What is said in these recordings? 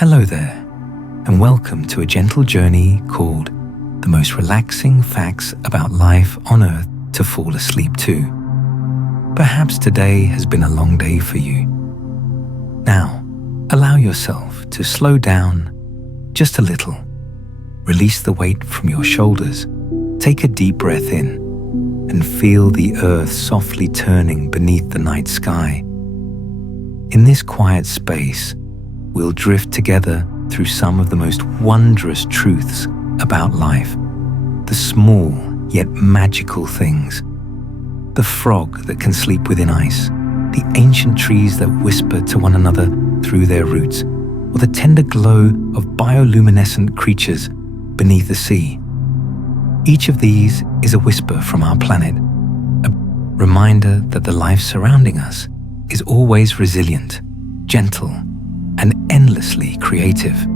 Hello there, and welcome to a gentle journey called The Most Relaxing Facts About Life on Earth to Fall Asleep To. Perhaps today has been a long day for you. Now, allow yourself to slow down just a little. Release the weight from your shoulders. Take a deep breath in and feel the earth softly turning beneath the night sky. In this quiet space, we'll drift together through some of the most wondrous truths about life. The small yet magical things. The frog that can sleep within ice. The ancient trees that whisper to one another through their roots. Or the tender glow of bioluminescent creatures beneath the sea. Each of these is a whisper from our planet. A reminder that the life surrounding us is always resilient, gentle, and endlessly creative.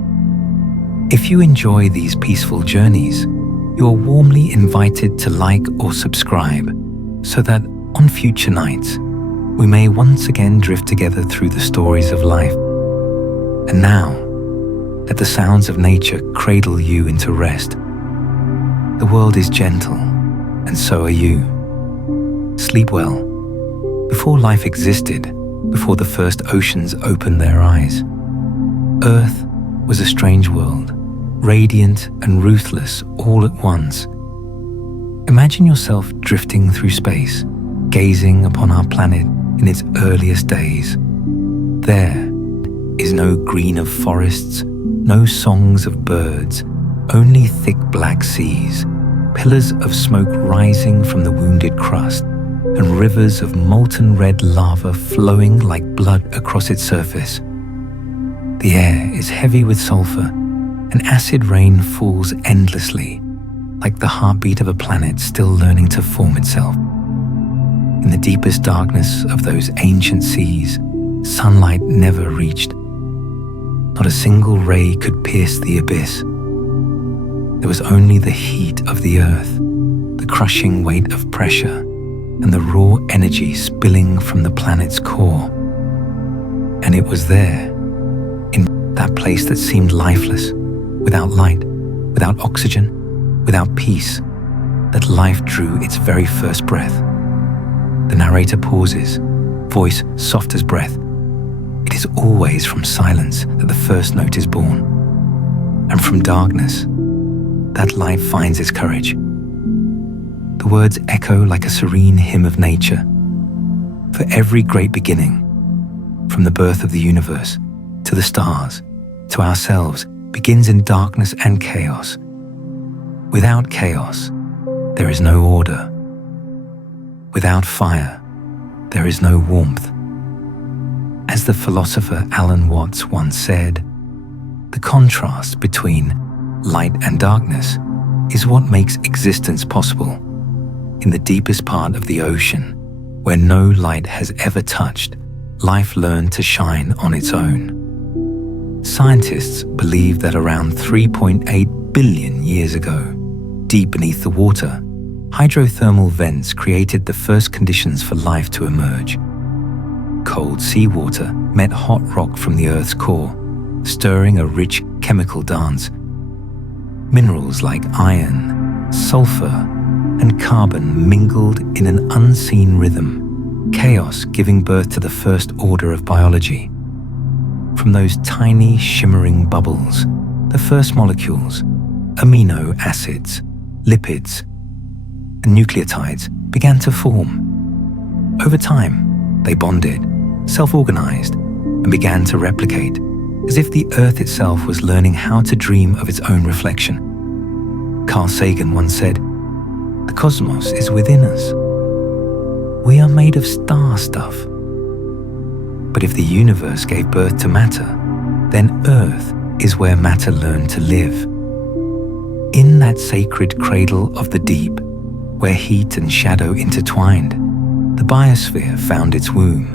If you enjoy these peaceful journeys, you are warmly invited to like or subscribe so that on future nights, we may once again drift together through the stories of life. And now, let the sounds of nature cradle you into rest. The world is gentle, and so are you. Sleep well. Before life existed, before the first oceans opened their eyes, Earth was a strange world, radiant and ruthless all at once. Imagine yourself drifting through space, gazing upon our planet in its earliest days. There is no green of forests, no songs of birds, only thick black seas, pillars of smoke rising from the wounded crust, and rivers of molten red lava flowing like blood across its surface. The air is heavy with sulfur, and acid rain falls endlessly, like the heartbeat of a planet still learning to form itself. In the deepest darkness of those ancient seas, sunlight never reached. Not a single ray could pierce the abyss. There was only the heat of the earth, the crushing weight of pressure, and the raw energy spilling from the planet's core. And it was there, in that place that seemed lifeless, without light, without oxygen, without peace, that life drew its very first breath. The narrator pauses, voice soft as breath. It is always from silence that the first note is born. And from darkness, that life finds its courage. The words echo like a serene hymn of nature. For every great beginning, from the birth of the universe, to the stars, to ourselves, begins in darkness and chaos. Without chaos, there is no order. Without fire, there is no warmth. As the philosopher Alan Watts once said, the contrast between light and darkness is what makes existence possible. In the deepest part of the ocean, where no light has ever touched, life learned to shine on its own. Scientists believe that around 3.8 billion years ago, deep beneath the water, hydrothermal vents created the first conditions for life to emerge. Cold seawater met hot rock from the Earth's core, stirring a rich chemical dance. Minerals like iron, sulfur, and carbon mingled in an unseen rhythm, chaos giving birth to the first order of biology. From those tiny shimmering bubbles, the first molecules, amino acids, lipids, and nucleotides began to form. Over time, they bonded, self-organized, and began to replicate, as if the Earth itself was learning how to dream of its own reflection. Carl Sagan once said, "The cosmos is within us. We are made of star stuff." But if the universe gave birth to matter, then Earth is where matter learned to live. In that sacred cradle of the deep, where heat and shadow intertwined, the biosphere found its womb,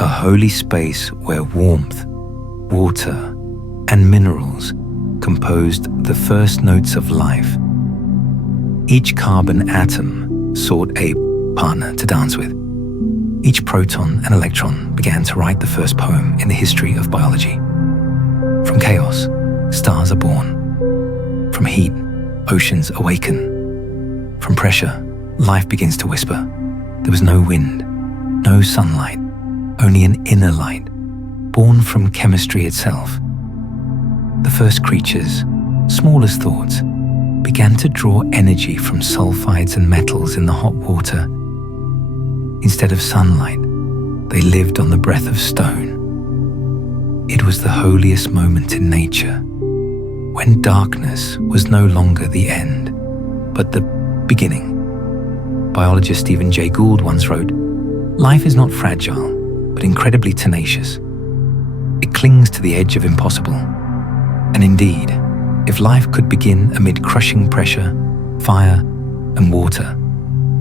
a holy space where warmth, water, and minerals composed the first notes of life. Each carbon atom sought a partner to dance with. Each proton and electron began to write the first poem in the history of biology. From chaos, stars are born. From heat, oceans awaken. From pressure, life begins to whisper. There was no wind, no sunlight, only an inner light, born from chemistry itself. The first creatures, smallest thoughts, began to draw energy from sulfides and metals in the hot water. Instead of sunlight, they lived on the breath of stone. It was the holiest moment in nature, when darkness was no longer the end, but the beginning. Biologist Stephen Jay Gould once wrote, "Life is not fragile, but incredibly tenacious. It clings to the edge of impossible." And indeed, if life could begin amid crushing pressure, fire, and water,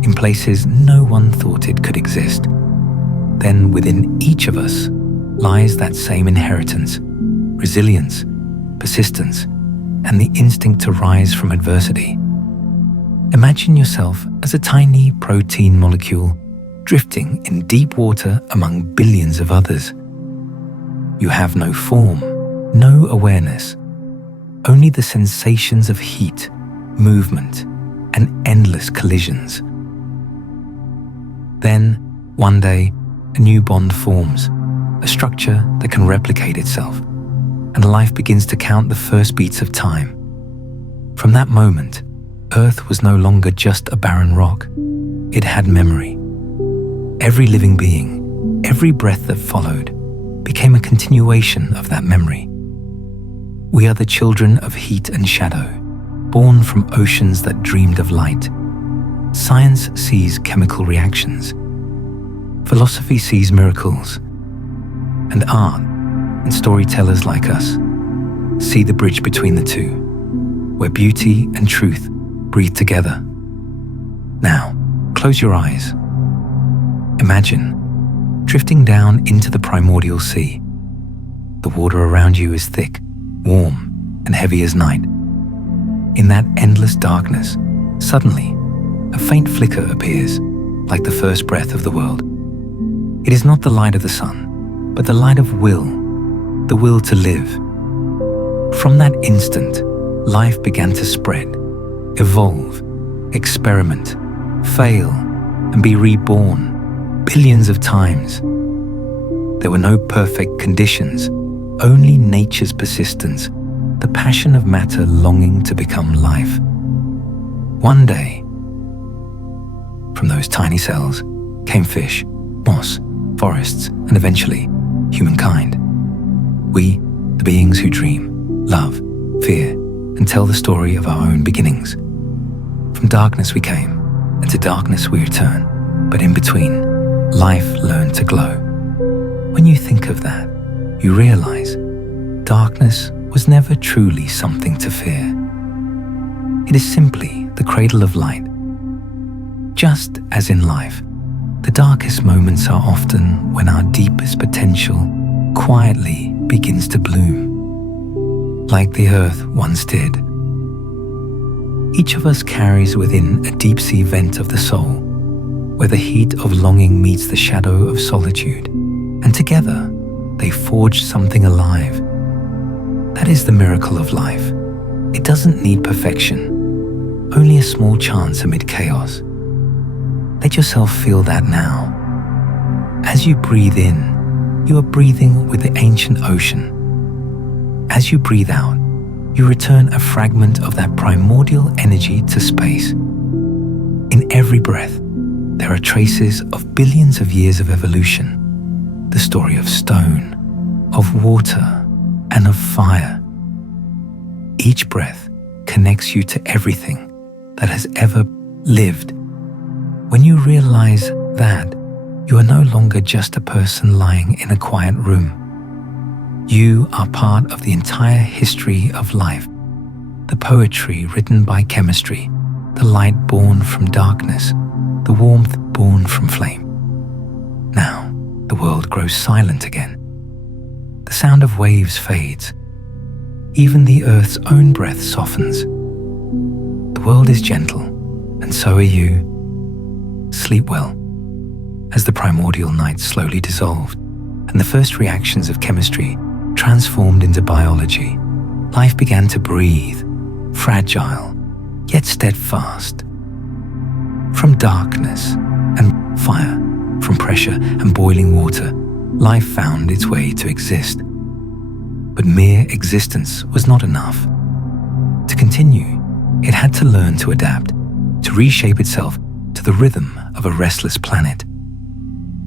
in places no one thought it could exist, then within each of us lies that same inheritance, resilience, persistence, and the instinct to rise from adversity. Imagine yourself as a tiny protein molecule drifting in deep water among billions of others. You have no form, no awareness, only the sensations of heat, movement, and endless collisions. Then, one day, a new bond forms, a structure that can replicate itself, and life begins to count the first beats of time. From that moment, Earth was no longer just a barren rock. It had memory. Every living being, every breath that followed, became a continuation of that memory. We are the children of heat and shadow, born from oceans that dreamed of light. Science sees chemical reactions. Philosophy sees miracles. And art and storytellers like us see the bridge between the two, where beauty and truth breathe together. Now, close your eyes. Imagine drifting down into the primordial sea. The water around you is thick, warm, and heavy as night. In that endless darkness, suddenly, a faint flicker appears, like the first breath of the world. It is not the light of the sun, but the light of will, the will to live. From that instant, life began to spread, evolve, experiment, fail, and be reborn billions of times. There were no perfect conditions, only nature's persistence, the passion of matter longing to become life. One day, from those tiny cells came fish, moss, forests, and eventually, humankind. We, the beings who dream, love, fear, and tell the story of our own beginnings. From darkness we came, and to darkness we return. But in between, life learned to glow. When you think of that, you realize darkness was never truly something to fear. It is simply the cradle of light. Just as in life, the darkest moments are often when our deepest potential quietly begins to bloom, like the earth once did. Each of us carries within a deep-sea vent of the soul, where the heat of longing meets the shadow of solitude, and together they forge something alive. That is the miracle of life. It doesn't need perfection, only a small chance amid chaos. Let yourself feel that now. As you breathe in, you are breathing with the ancient ocean. As you breathe out, you return a fragment of that primordial energy to space. In every breath, there are traces of billions of years of evolution, the story of stone, of water, and of fire. Each breath connects you to everything that has ever lived. When you realize that, you are no longer just a person lying in a quiet room. You are part of the entire history of life, the poetry written by chemistry, the light born from darkness, the warmth born from flame. Now, the world grows silent again. The sound of waves fades. Even the earth's own breath softens. The world is gentle, and so are you. Sleep well. As the primordial night slowly dissolved, and the first reactions of chemistry transformed into biology, life began to breathe, fragile, yet steadfast. From darkness and fire, from pressure and boiling water, life found its way to exist. But mere existence was not enough. To continue, it had to learn to adapt, to reshape itself to the rhythm of a restless planet.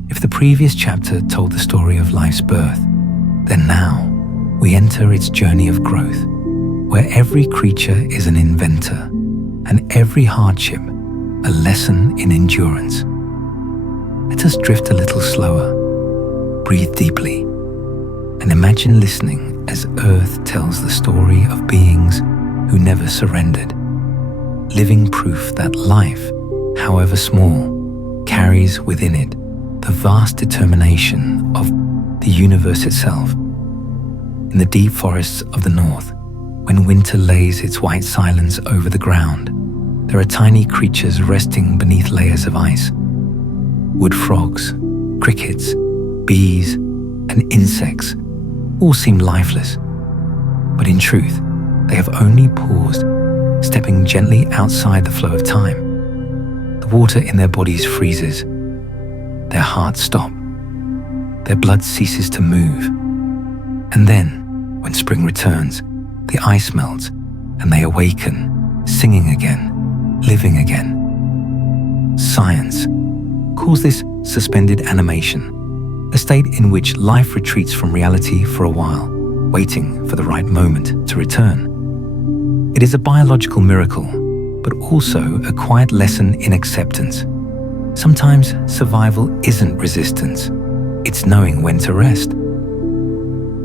If the previous chapter told the story of life's birth, then now we enter its journey of growth, where every creature is an inventor and every hardship a lesson in endurance. Let us drift a little slower, breathe deeply, and imagine listening as Earth tells the story of beings who never surrendered, living proof that life, however small, carries within it the vast determination of the universe itself. In the deep forests of the north, when winter lays its white silence over the ground, there are tiny creatures resting beneath layers of ice. Wood frogs, crickets, bees, and insects all seem lifeless, but in truth, they have only paused, stepping gently outside the flow of time. The water in their bodies freezes, their hearts stop, their blood ceases to move, and then, when spring returns, the ice melts and they awaken, singing again, living again. Science calls this suspended animation, a state in which life retreats from reality for a while, waiting for the right moment to return. It is a biological miracle, but also a quiet lesson in acceptance. Sometimes survival isn't resistance, it's knowing when to rest.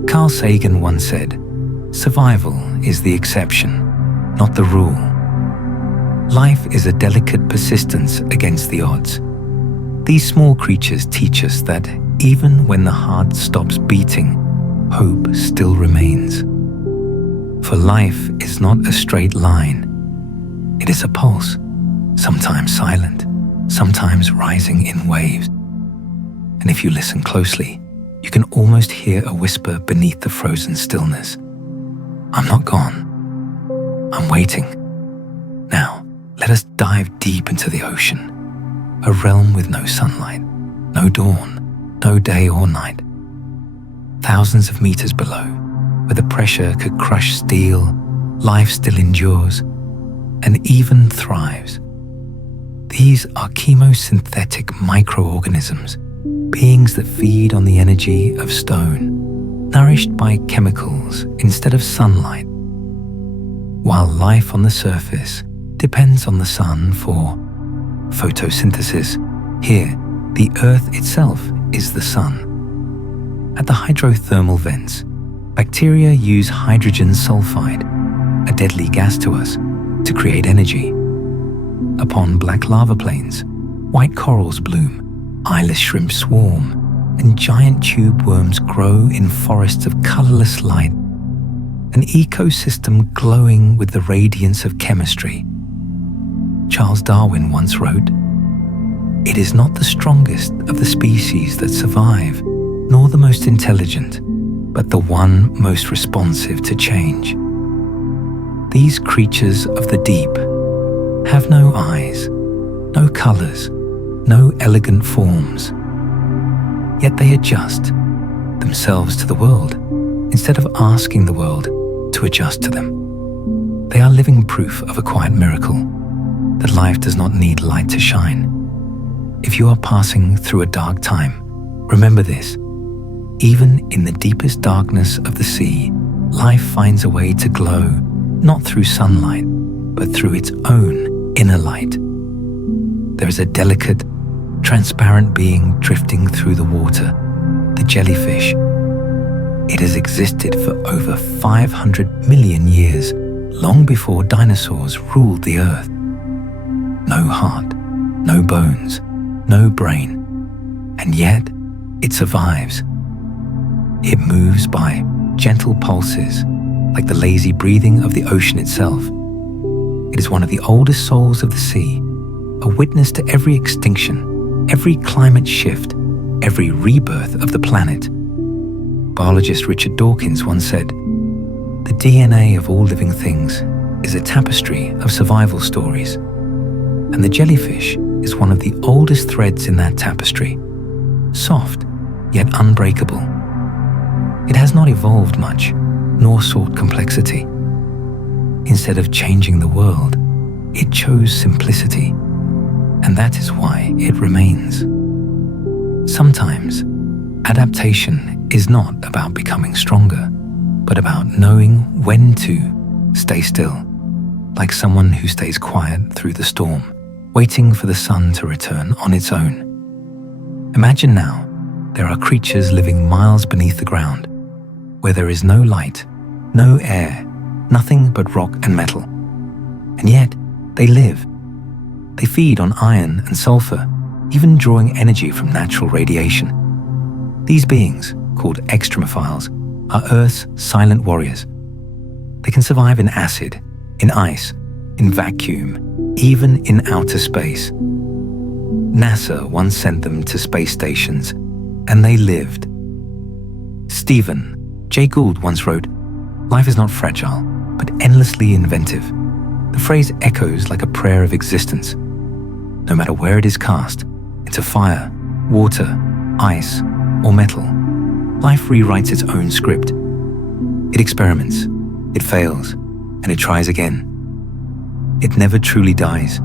Carl Sagan once said, "Survival is the exception, not the rule." Life is a delicate persistence against the odds. These small creatures teach us that even when the heart stops beating, hope still remains. For life is not a straight line. It is a pulse, sometimes silent, sometimes rising in waves. And if you listen closely, you can almost hear a whisper beneath the frozen stillness. I'm not gone. I'm waiting. Now, let us dive deep into the ocean, a realm with no sunlight, no dawn, no day or night. Thousands of meters below, where the pressure could crush steel, life still endures and even thrives. These are chemosynthetic microorganisms, beings that feed on the energy of stone, nourished by chemicals instead of sunlight. While life on the surface depends on the sun for photosynthesis, here, the Earth itself is the sun. At the hydrothermal vents, bacteria use hydrogen sulfide, a deadly gas to us, to create energy. Upon black lava plains, white corals bloom, eyeless shrimp swarm, and giant tube worms grow in forests of colorless light, an ecosystem glowing with the radiance of chemistry. Charles Darwin once wrote, "It is not the strongest of the species that survive, nor the most intelligent, but the one most responsive to change." These creatures of the deep have no eyes, no colors, no elegant forms. Yet they adjust themselves to the world instead of asking the world to adjust to them. They are living proof of a quiet miracle, that life does not need light to shine. If you are passing through a dark time, remember this. Even in the deepest darkness of the sea, life finds a way to glow, not through sunlight, but through its own inner light. There is a delicate, transparent being drifting through the water, the jellyfish. It has existed for over 500 million years, long before dinosaurs ruled the earth. No heart, no bones, no brain, and yet it survives. It moves by gentle pulses, like the lazy breathing of the ocean itself. It is one of the oldest souls of the sea, a witness to every extinction, every climate shift, every rebirth of the planet. Biologist Richard Dawkins once said, The DNA of all living things is a tapestry of survival stories, and the jellyfish is one of the oldest threads in that tapestry, soft yet unbreakable. It has not evolved much, nor sought complexity. Instead of changing the world, it chose simplicity, and that is why it remains. Sometimes, adaptation is not about becoming stronger, but about knowing when to stay still, like someone who stays quiet through the storm, waiting for the sun to return on its own. Imagine now there are creatures living miles beneath the ground, where there is no light, no air, nothing but rock and metal. And yet, they live. They feed on iron and sulfur, even drawing energy from natural radiation. These beings, called extremophiles, are Earth's silent warriors. They can survive in acid, in ice, in vacuum, even in outer space. NASA once sent them to space stations, and they lived. Stephen Jay Gould once wrote, "Life is not fragile, but endlessly inventive." The phrase echoes like a prayer of existence. No matter where it is cast, into fire, water, ice, or metal, life rewrites its own script. It experiments, it fails, and it tries again. It never truly dies.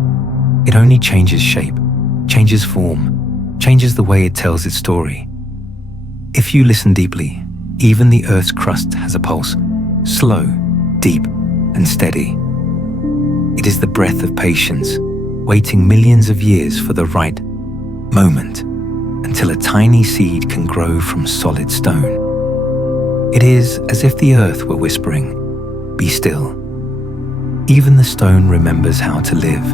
It only changes shape, changes form, changes the way it tells its story. If you listen deeply, even the Earth's crust has a pulse, slow, deep, and steady. It is the breath of patience, waiting millions of years for the right moment, until a tiny seed can grow from solid stone. It is as if the earth were whispering, "Be still." Even the stone remembers how to live,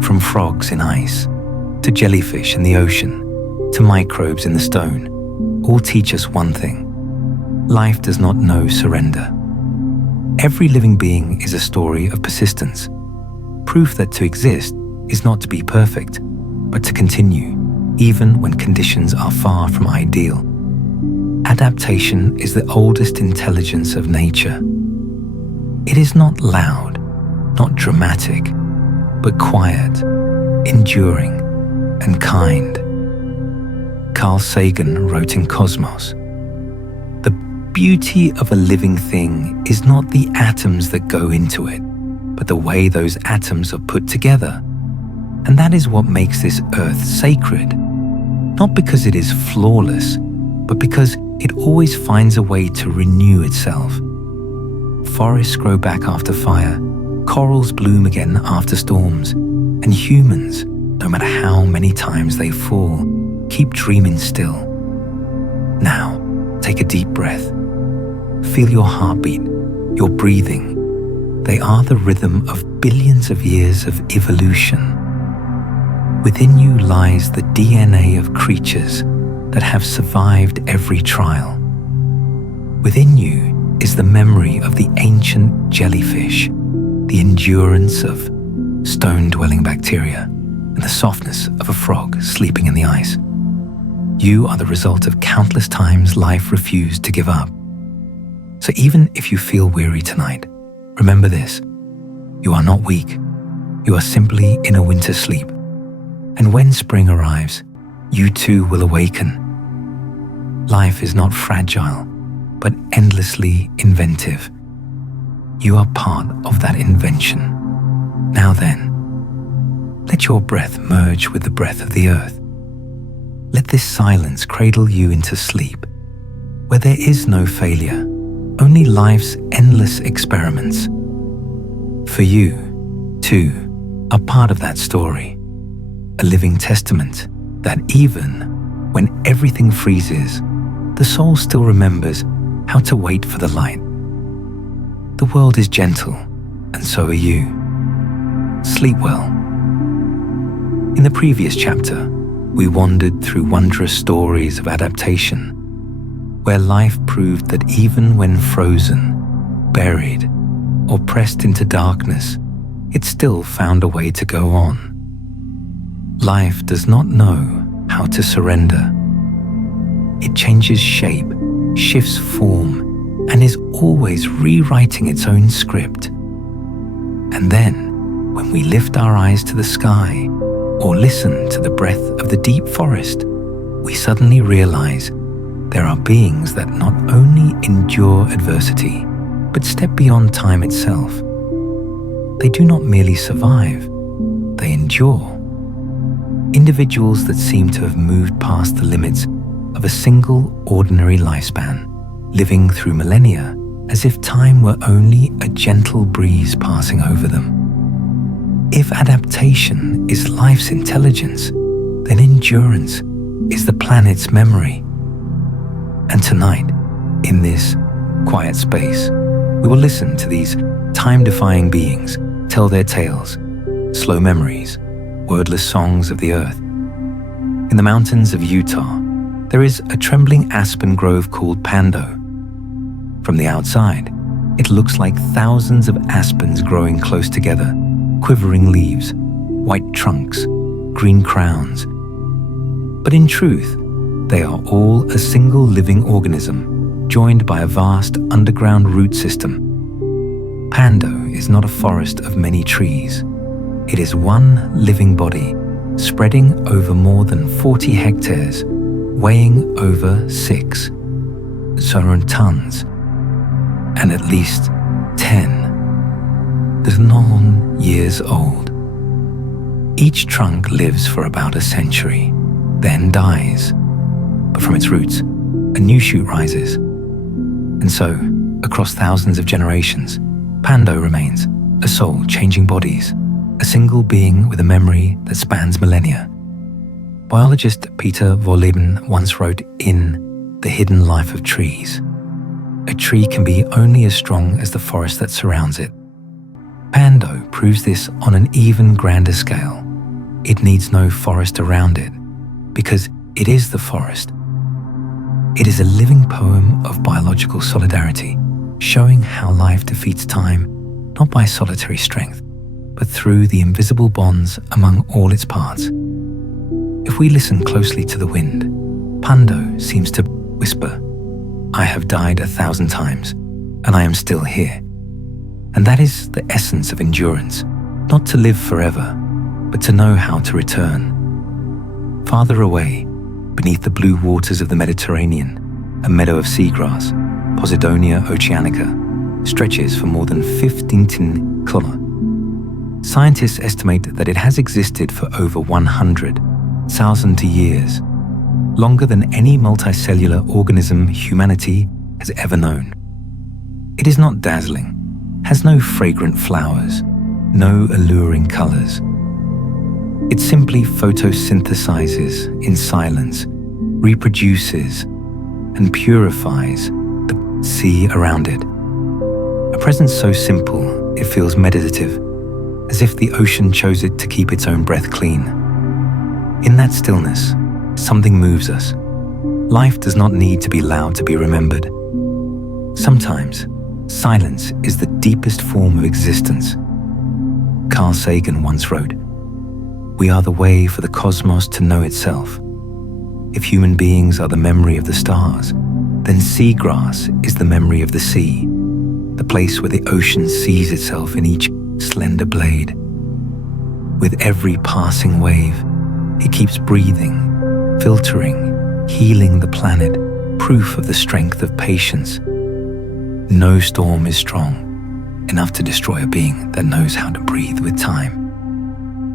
from frogs in ice, to jellyfish in the ocean, to microbes in the stone. All teach us one thing: life does not know surrender. Every living being is a story of persistence, proof that to exist is not to be perfect, but to continue, even when conditions are far from ideal. Adaptation is the oldest intelligence of nature. It is not loud, not dramatic, but quiet, enduring, and kind. Carl Sagan wrote in Cosmos, "The beauty of a living thing is not the atoms that go into it, but the way those atoms are put together. And that is what makes this earth sacred, not because it is flawless, but because it always finds a way to renew itself. Forests grow back after fire, corals bloom again after storms, and humans, no matter how many times they fall, keep dreaming still." Now, take a deep breath. Feel your heartbeat, your breathing. They are the rhythm of billions of years of evolution. Within you lies the DNA of creatures that have survived every trial. Within you is the memory of the ancient jellyfish, the endurance of stone-dwelling bacteria, and the softness of a frog sleeping in the ice. You are the result of countless times life refused to give up. So even if you feel weary tonight, remember this: you are not weak. You are simply in a winter sleep. And when spring arrives, you too will awaken. Life is not fragile, but endlessly inventive. You are part of that invention. Now then, let your breath merge with the breath of the earth. Let this silence cradle you into sleep, where there is no failure, only life's endless experiments. For you, too, are part of that story, a living testament that even when everything freezes, the soul still remembers how to wait for the light. The world is gentle, and so are you. Sleep well. In the previous chapter, we wandered through wondrous stories of adaptation, where life proved that even when frozen, buried, or pressed into darkness, it still found a way to go on. Life does not know how to surrender. It changes shape, shifts form, and is always rewriting its own script. And then, when we lift our eyes to the sky or listen to the breath of the deep forest, we suddenly realize there are beings that not only endure adversity, but step beyond time itself. They do not merely survive, they endure. Individuals that seem to have moved past the limits of a single ordinary lifespan, living through millennia as if time were only a gentle breeze passing over them. If adaptation is life's intelligence, then endurance is the planet's memory. And tonight, in this quiet space, we will listen to these time-defying beings tell their tales, slow memories, wordless songs of the earth. In the mountains of Utah, there is a trembling aspen grove called Pando. From the outside, it looks like thousands of aspens growing close together, quivering leaves, white trunks, green crowns. But in truth, they are all a single living organism, joined by a vast underground root system. Pando is not a forest of many trees. It is one living body, spreading over more than 40 hectares, weighing over 6 tons, and at least 10 years old. Each trunk lives for about a century, then dies. But from its roots, a new shoot rises. And so, across thousands of generations, Pando remains, a soul changing bodies, a single being with a memory that spans millennia. Biologist Peter Vorleben once wrote in The Hidden Life of Trees, "A tree can be only as strong as the forest that surrounds it." Pando proves this on an even grander scale. It needs no forest around it, because it is the forest. It is a living poem of biological solidarity, showing how life defeats time, not by solitary strength, but through the invisible bonds among all its parts. If we listen closely to the wind, Pando seems to whisper, "I have died 1,000 times, and I am still here." And that is the essence of endurance, not to live forever, but to know how to return. Farther away, beneath the blue waters of the Mediterranean, a meadow of seagrass, Posidonia oceanica, stretches for more than 15 kilometers. Scientists estimate that it has existed for over 100,000 years, longer than any multicellular organism humanity has ever known. It is not dazzling, has no fragrant flowers, no alluring colors. It simply photosynthesizes in silence, reproduces, and purifies the sea around it. A presence so simple it feels meditative, as if the ocean chose it to keep its own breath clean. In that stillness, something moves us. Life does not need to be loud to be remembered. Sometimes, silence is the deepest form of existence. Carl Sagan once wrote, "We are the way for the cosmos to know itself. If human beings are the memory of the stars, then seagrass is the memory of the sea, the place where the ocean sees itself in each slender blade. With every passing wave, it keeps breathing, filtering, healing the planet, proof of the strength of patience. No storm is strong enough to destroy a being that knows how to breathe with time."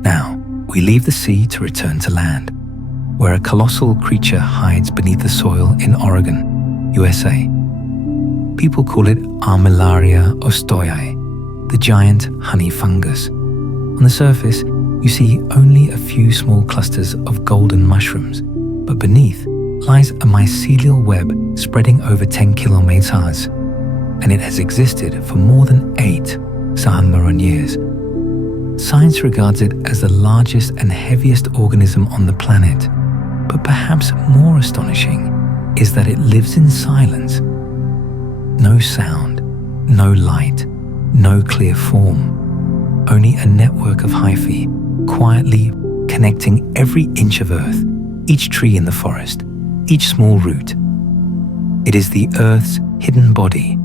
Now, we leave the sea to return to land, where a colossal creature hides beneath the soil in Oregon, USA. People call it Armillaria ostoii, the giant honey fungus. On the surface, you see only a few small clusters of golden mushrooms, but beneath lies a mycelial web spreading over 10 kilometers, and it has existed for more than 8 Saharan years. Science regards it as the largest and heaviest organism on the planet, but perhaps more astonishing is that it lives in silence. No sound, no light, no clear form, only a network of hyphae quietly connecting every inch of earth, each tree in the forest, each small root. It is the earth's hidden body,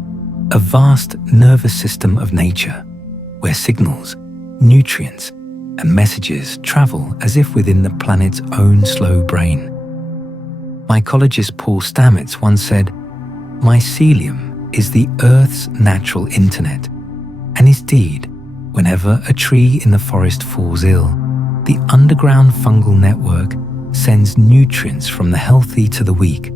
a vast nervous system of nature, where signals, nutrients, and messages travel as if within the planet's own slow brain. Mycologist Paul Stamets once said, "Mycelium is the Earth's natural internet," and indeed, whenever a tree in the forest falls ill, the underground fungal network sends nutrients from the healthy to the weak.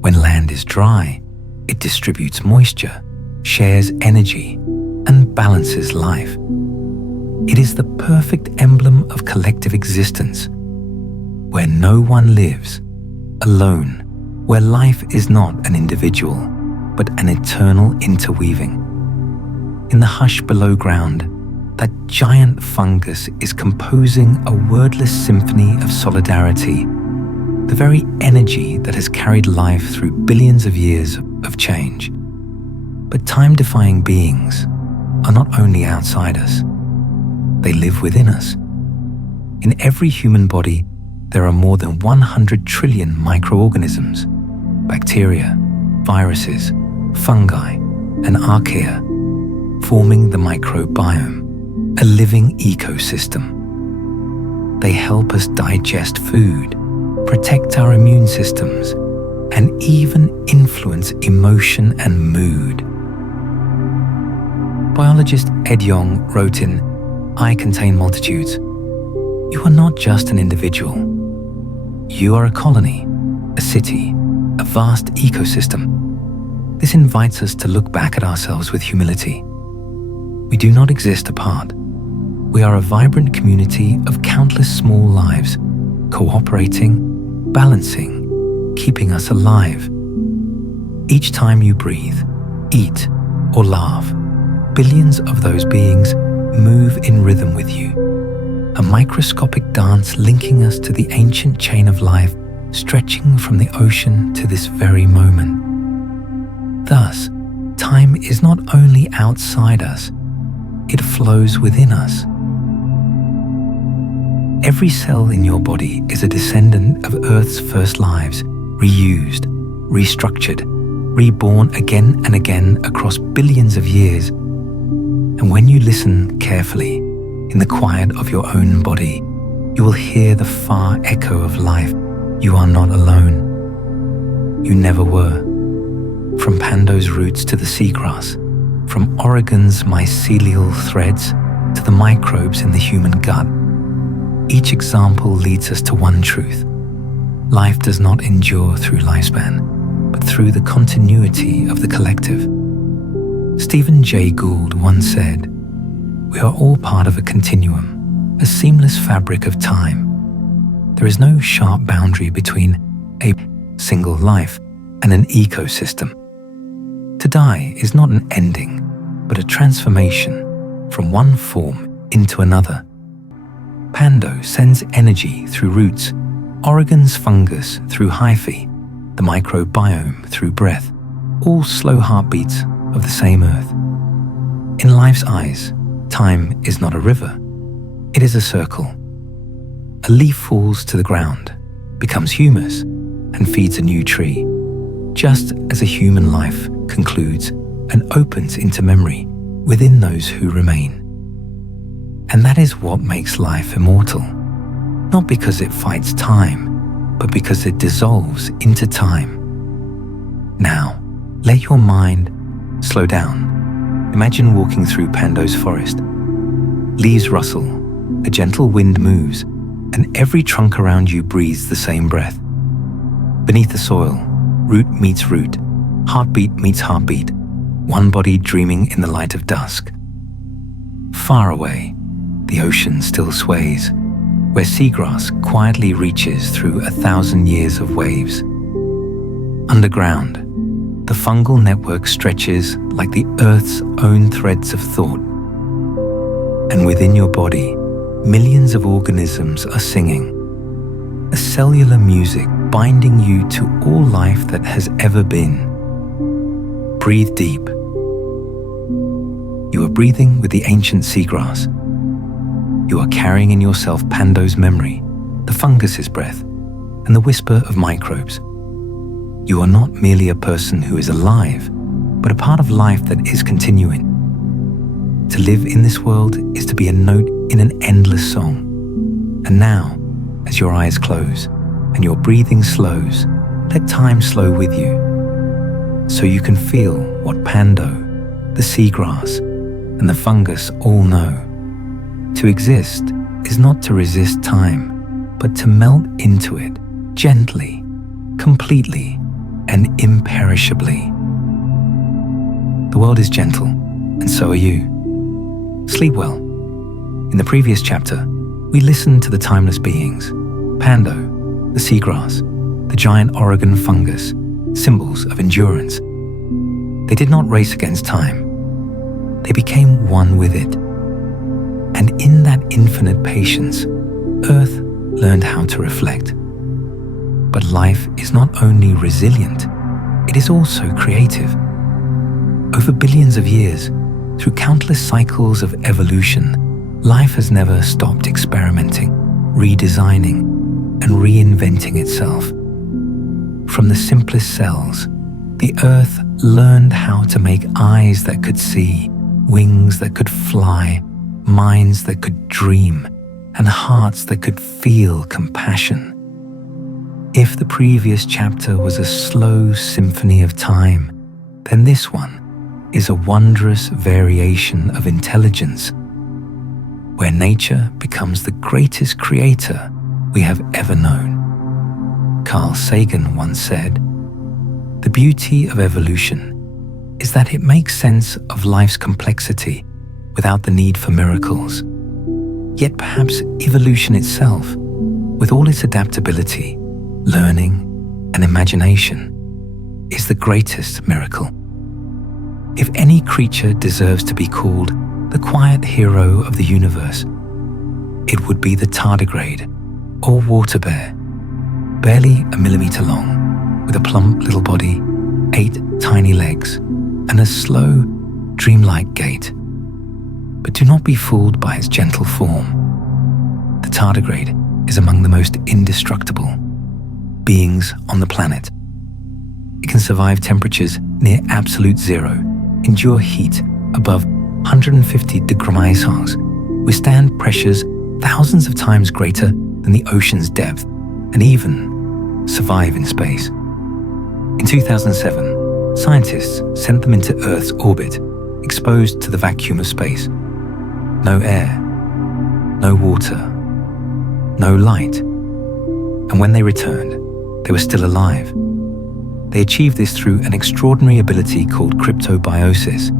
When land is dry, it distributes moisture, shares energy, and balances life. It is the perfect emblem of collective existence, where no one lives alone, where life is not an individual, but an eternal interweaving. In the hush below ground, that giant fungus is composing a wordless symphony of solidarity, the very energy that has carried life through billions of years of change. But time-defying beings are not only outside us, they live within us. In every human body, there are more than 100 trillion microorganisms, bacteria, viruses, fungi, and archaea, forming the microbiome, a living ecosystem. They help us digest food, protect our immune systems, and even influence emotion and mood. Biologist Ed Yong wrote in I Contain Multitudes, "You are not just an individual. You are a colony, a city, a vast ecosystem." This invites us to look back at ourselves with humility. We do not exist apart. We are a vibrant community of countless small lives, cooperating, balancing, keeping us alive. Each time you breathe, eat, or laugh, billions of those beings move in rhythm with you, a microscopic dance linking us to the ancient chain of life stretching from the ocean to this very moment. Thus, time is not only outside us, it flows within us. Every cell in your body is a descendant of Earth's first lives, reused, restructured, reborn again and again across billions of years. And when you listen carefully, in the quiet of your own body, you will hear the far echo of life. You are not alone. You never were. From Pando's roots to the seagrass, from Oregon's mycelial threads to the microbes in the human gut, each example leads us to one truth. Life does not endure through lifespan, but through the continuity of the collective. Stephen Jay Gould once said, "We are all part of a continuum, a seamless fabric of time. There is no sharp boundary between a single life and an ecosystem. To die is not an ending, but a transformation from one form into another. Pando sends energy through roots, Oregon's fungus through hyphae, the microbiome through breath, all slow heartbeats of the same earth. In life's eyes, time is not a river, it is a circle. A leaf falls to the ground, becomes humus, and feeds a new tree, just as a human life concludes and opens into memory within those who remain. And that is what makes life immortal, not because it fights time, but because it dissolves into time. Now, let your mind slow down. Imagine walking through Pando's forest. Leaves rustle, a gentle wind moves, and every trunk around you breathes the same breath. Beneath the soil, root meets root, heartbeat meets heartbeat, one body dreaming in the light of dusk. Far away, the ocean still sways, where seagrass quietly reaches through 1,000 years of waves. Underground, the fungal network stretches like the Earth's own threads of thought. And within your body, millions of organisms are singing, a cellular music binding you to all life that has ever been. Breathe deep. You are breathing with the ancient seagrass. You are carrying in yourself Pando's memory, the fungus's breath, and the whisper of microbes. You are not merely a person who is alive, but a part of life that is continuing. To live in this world is to be a note in an endless song. And now, as your eyes close and your breathing slows, let time slow with you, so you can feel what Pando, the seagrass, and the fungus all know. To exist is not to resist time, but to melt into it gently, completely, and imperishably. The world is gentle, and so are you. Sleep well. In the previous chapter, we listened to the timeless beings, Pando, the seagrass, the giant Oregon fungus, symbols of endurance. They did not race against time. They became one with it. And in that infinite patience, Earth learned how to reflect. But life is not only resilient, it is also creative. Over billions of years, through countless cycles of evolution, life has never stopped experimenting, redesigning, and reinventing itself. From the simplest cells, the Earth learned how to make eyes that could see, wings that could fly, minds that could dream, and hearts that could feel compassion. If the previous chapter was a slow symphony of time, then this one is a wondrous variation of intelligence, where nature becomes the greatest creator we have ever known. Carl Sagan once said, "The beauty of evolution is that it makes sense of life's complexity without the need for miracles. Yet perhaps evolution itself, with all its adaptability, learning, and imagination, is the greatest miracle. If any creature deserves to be called the quiet hero of the universe, it would be the tardigrade, or water bear, barely a millimeter long, with a plump little body, 8 tiny legs, and a slow, dreamlike gait. But do not be fooled by its gentle form. The tardigrade is among the most indestructible beings on the planet. It can survive temperatures near absolute zero, endure heat above 150 degrees Celsius, withstand pressures thousands of times greater than the ocean's depth, and even survive in space. In 2007, scientists sent them into Earth's orbit, exposed to the vacuum of space. No air, no water, no light. And when they returned, they were still alive. They achieved this through an extraordinary ability called cryptobiosis,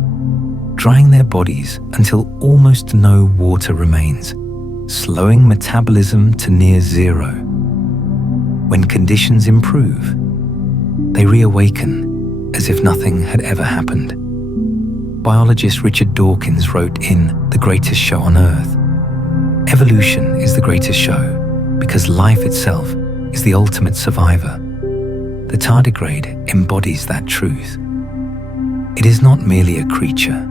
drying their bodies until almost no water remains, slowing metabolism to near zero. When conditions improve, they reawaken as if nothing had ever happened. Biologist Richard Dawkins wrote in The Greatest Show on Earth, "Evolution is the greatest show because life itself is the ultimate survivor." The tardigrade embodies that truth. It is not merely a creature.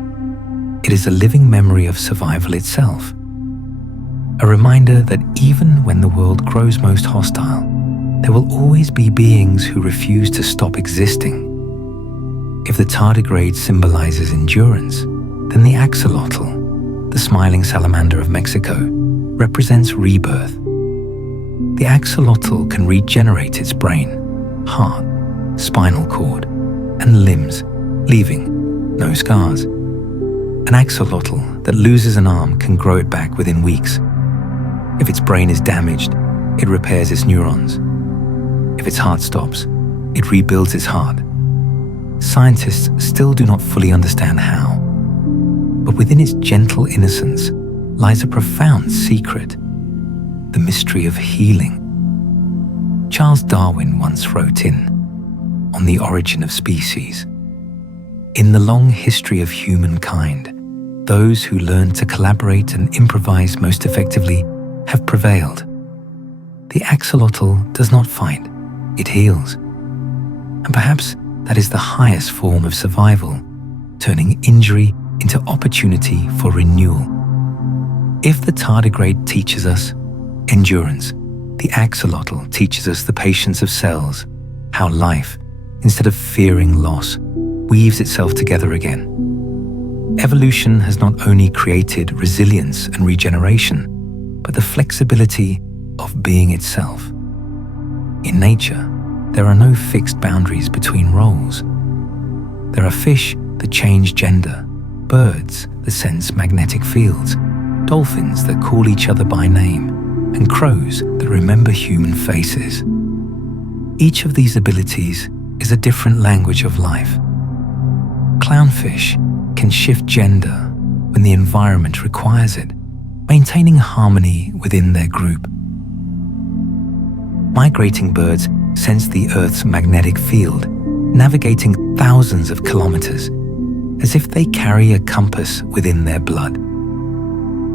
It is a living memory of survival itself. A reminder that even when the world grows most hostile, there will always be beings who refuse to stop existing. If the tardigrade symbolizes endurance, then the axolotl, the smiling salamander of Mexico, represents rebirth. The axolotl can regenerate its brain, heart, spinal cord, and limbs, leaving no scars. An axolotl that loses an arm can grow it back within weeks. If its brain is damaged, it repairs its neurons. If its heart stops, it rebuilds its heart. Scientists still do not fully understand how, but within its gentle innocence lies a profound secret, the mystery of healing. Charles Darwin once wrote in On the Origin of Species, "In the long history of humankind, those who learn to collaborate and improvise most effectively have prevailed. The axolotl does not fight, it heals. And perhaps that is the highest form of survival, turning injury into opportunity for renewal. If the tardigrade teaches us endurance, the axolotl teaches us the patience of cells, how life instead of fearing loss, weaves itself together again. Evolution has not only created resilience and regeneration, but the flexibility of being itself. In nature, there are no fixed boundaries between roles. There are fish that change gender, birds that sense magnetic fields, dolphins that call each other by name, and crows that remember human faces. Each of these abilities is a different language of life. Clownfish can shift gender when the environment requires it, maintaining harmony within their group. Migrating birds sense the Earth's magnetic field, navigating thousands of kilometers, as if they carry a compass within their blood.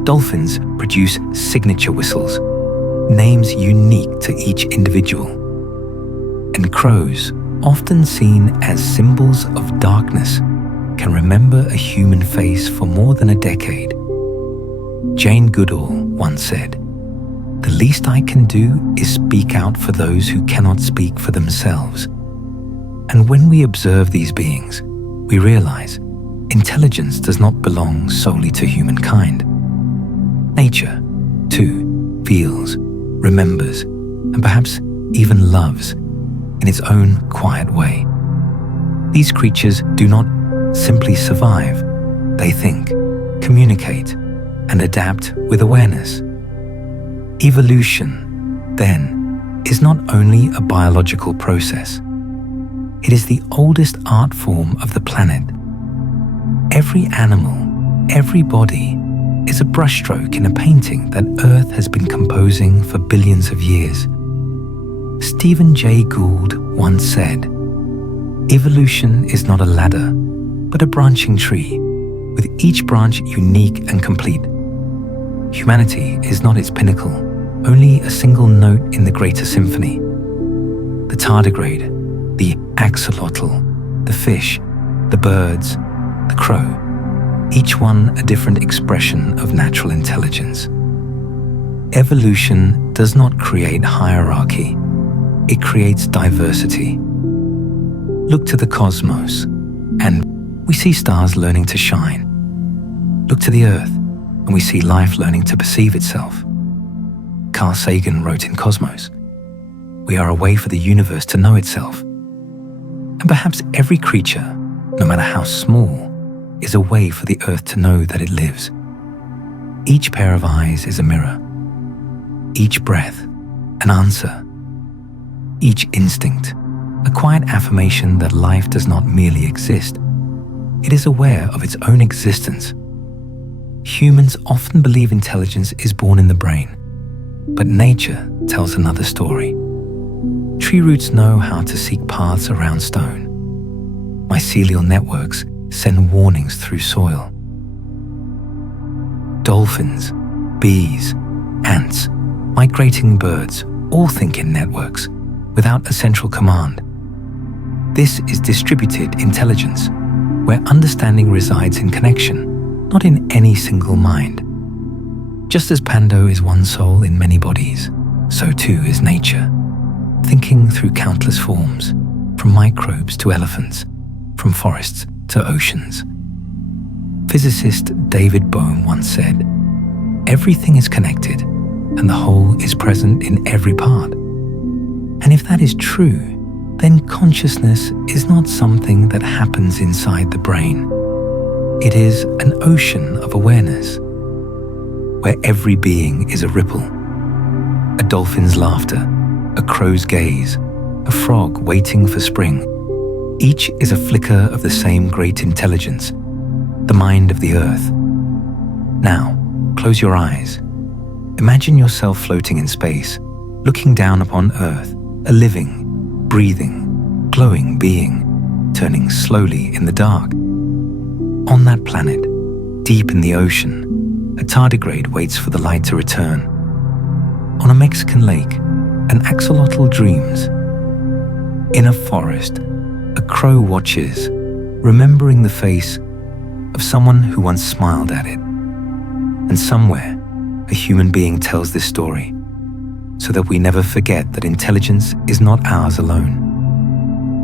Dolphins produce signature whistles, names unique to each individual. And crows, often seen as symbols of darkness, can remember a human face for more than a decade. Jane Goodall once said, "The least I can do is speak out for those who cannot speak for themselves." And when we observe these beings, we realize intelligence does not belong solely to humankind. Nature, too, feels, remembers, and perhaps even loves in its own quiet way. These creatures do not simply survive, they think, communicate, and adapt with awareness. Evolution, then, is not only a biological process. It is the oldest art form of the planet. Every animal, every body, is a brushstroke in a painting that Earth has been composing for billions of years. Stephen Jay Gould once said, "Evolution is not a ladder, but a branching tree, with each branch unique and complete. Humanity is not its pinnacle, only a single note in the greater symphony. The tardigrade, the axolotl, the fish, the birds, the crow, each one a different expression of natural intelligence." Evolution does not create hierarchy, it creates diversity. Look to the cosmos, and we see stars learning to shine. Look to the Earth, and we see life learning to perceive itself. Carl Sagan wrote in Cosmos, "We are a way for the universe to know itself." And perhaps every creature, no matter how small, is a way for the Earth to know that it lives. Each pair of eyes is a mirror. Each breath, an answer. Each instinct, a quiet affirmation that life does not merely exist. It is aware of its own existence. Humans often believe intelligence is born in the brain, but nature tells another story. Tree roots know how to seek paths around stone. Mycelial networks send warnings through soil. Dolphins, bees, ants, migrating birds all think in networks without a central command. This is distributed intelligence, where understanding resides in connection, not in any single mind. Just as Pando is one soul in many bodies, so too is nature, thinking through countless forms, from microbes to elephants, from forests to oceans. Physicist David Bohm once said, "Everything is connected, and the whole is present in every part." And if that is true, then consciousness is not something that happens inside the brain. It is an ocean of awareness, where every being is a ripple. A dolphin's laughter, a crow's gaze, a frog waiting for spring. Each is a flicker of the same great intelligence, the mind of the Earth. Now, close your eyes. Imagine yourself floating in space, looking down upon Earth, a living, breathing, glowing being, turning slowly in the dark. On that planet, deep in the ocean, a tardigrade waits for the light to return. On a Mexican lake, an axolotl dreams. In a forest, a crow watches, remembering the face of someone who once smiled at it. And somewhere, a human being tells this story, so that we never forget that intelligence is not ours alone.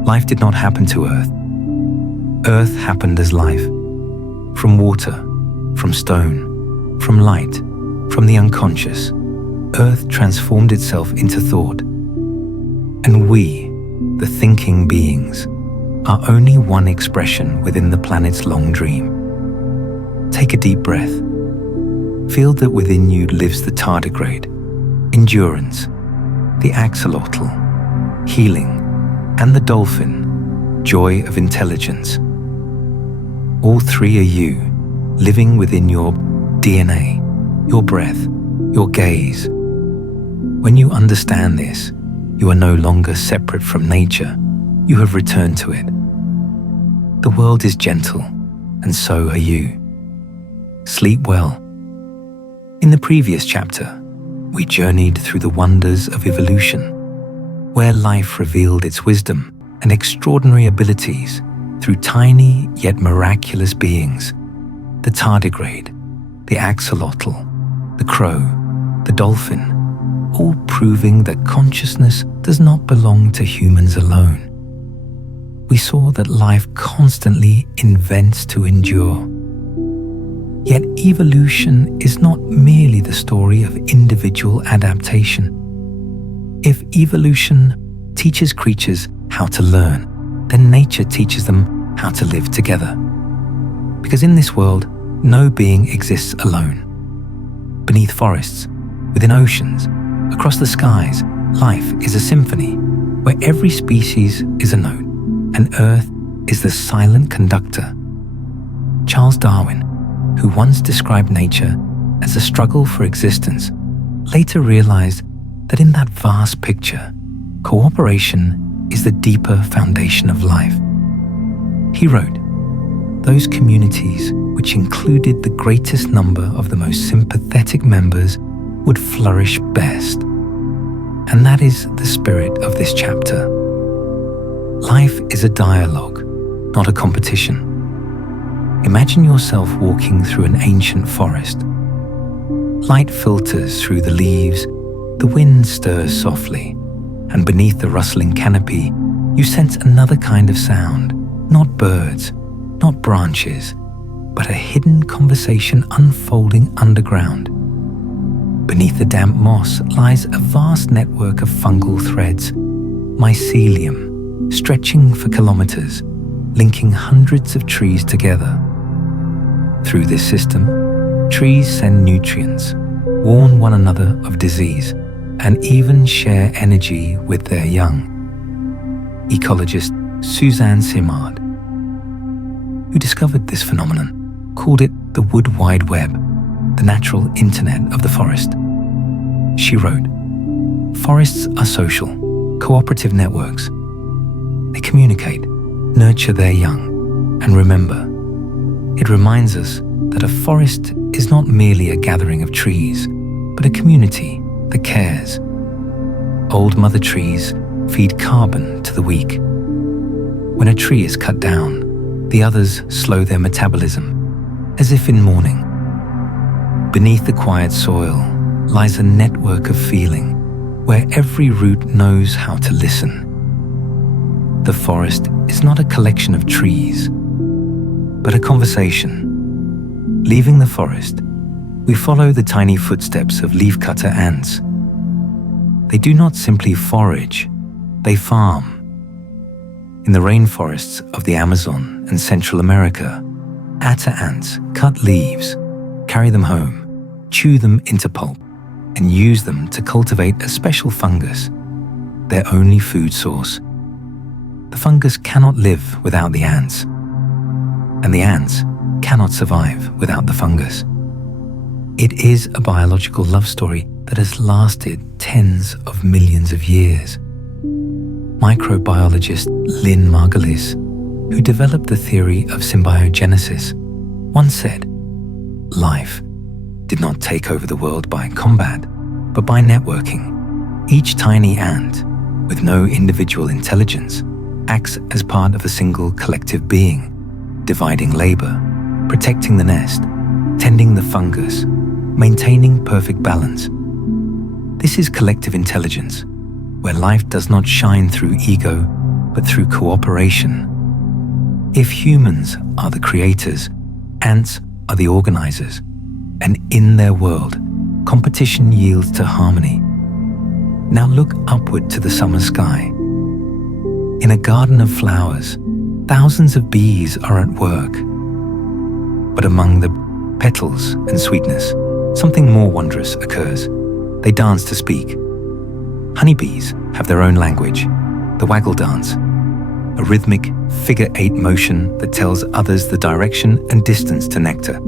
Life did not happen to Earth. Earth happened as life. From water, from stone, from light, from the unconscious, Earth transformed itself into thought. And we, the thinking beings, are only one expression within the planet's long dream. Take a deep breath. Feel that within you lives the tardigrade, endurance, the axolotl, healing, and the dolphin, joy of intelligence. All three are you, living within your DNA, your breath, your gaze. When you understand this, you are no longer separate from nature. You have returned to it. The world is gentle, and so are you. Sleep well. In the previous chapter, we journeyed through the wonders of evolution, where life revealed its wisdom and extraordinary abilities through tiny yet miraculous beings, the tardigrade, the axolotl, the crow, the dolphin, all proving that consciousness does not belong to humans alone. We saw that life constantly invents to endure. Yet evolution is not merely the story of individual adaptation. If evolution teaches creatures how to learn, then nature teaches them how to live together. Because in this world, no being exists alone. Beneath forests, within oceans, across the skies, life is a symphony where every species is a note, and Earth is the silent conductor. Charles Darwin, who once described nature as a struggle for existence, later realized that in that vast picture, cooperation is the deeper foundation of life. He wrote, "Those communities which included the greatest number of the most sympathetic members would flourish best." And that is the spirit of this chapter. Life is a dialogue, not a competition. Imagine yourself walking through an ancient forest. Light filters through the leaves, the wind stirs softly, and beneath the rustling canopy, you sense another kind of sound, not birds, not branches, but a hidden conversation unfolding underground. Beneath the damp moss lies a vast network of fungal threads, mycelium, stretching for kilometers, linking hundreds of trees together. Through this system, trees send nutrients, warn one another of disease, and even share energy with their young. Ecologist Suzanne Simard, who discovered this phenomenon, called it the Wood Wide Web, the natural internet of the forest. She wrote, "Forests are social, cooperative networks. They communicate, nurture their young, and remember. It reminds us that a forest is not merely a gathering of trees, but a community that cares. Old mother trees feed carbon to the weak. When a tree is cut down, the others slow their metabolism, as if in mourning. Beneath the quiet soil lies a network of feeling, where every root knows how to listen. The forest is not a collection of trees, but a conversation. Leaving the forest, we follow the tiny footsteps of leafcutter ants. They do not simply forage, they farm. In the rainforests of the Amazon and Central America, atta ants cut leaves, carry them home, chew them into pulp, and use them to cultivate a special fungus, their only food source. The fungus cannot live without the ants, and the ants cannot survive without the fungus. It is a biological love story that has lasted tens of millions of years. Microbiologist Lynn Margulis, who developed the theory of symbiogenesis, once said, "Life did not take over the world by combat, but by networking. Each tiny ant, with no individual intelligence, acts as part of a single collective being, dividing labor, protecting the nest, tending the fungus, maintaining perfect balance. This is collective intelligence, where life does not shine through ego, but through cooperation. If humans are the creators, ants are the organizers, and in their world, competition yields to harmony. Now look upward to the summer sky. In a garden of flowers, thousands of bees are at work. But among the petals and sweetness, something more wondrous occurs. They dance to speak. Honeybees have their own language, the waggle dance, a rhythmic figure-8 motion that tells others the direction and distance to nectar.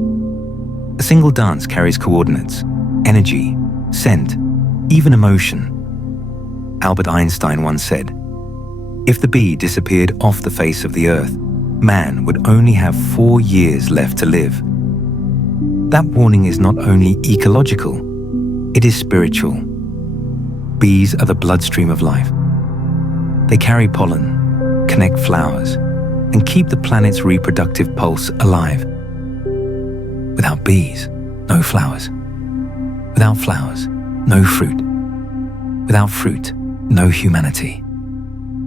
A single dance carries coordinates, energy, scent, even emotion. Albert Einstein once said, "If the bee disappeared off the face of the earth, man would only have 4 years left to live." That warning is not only ecological, it is spiritual. Bees are the bloodstream of life. They carry pollen, connect flowers, and keep the planet's reproductive pulse alive. Without bees, no flowers. Without flowers, no fruit. Without fruit, no humanity.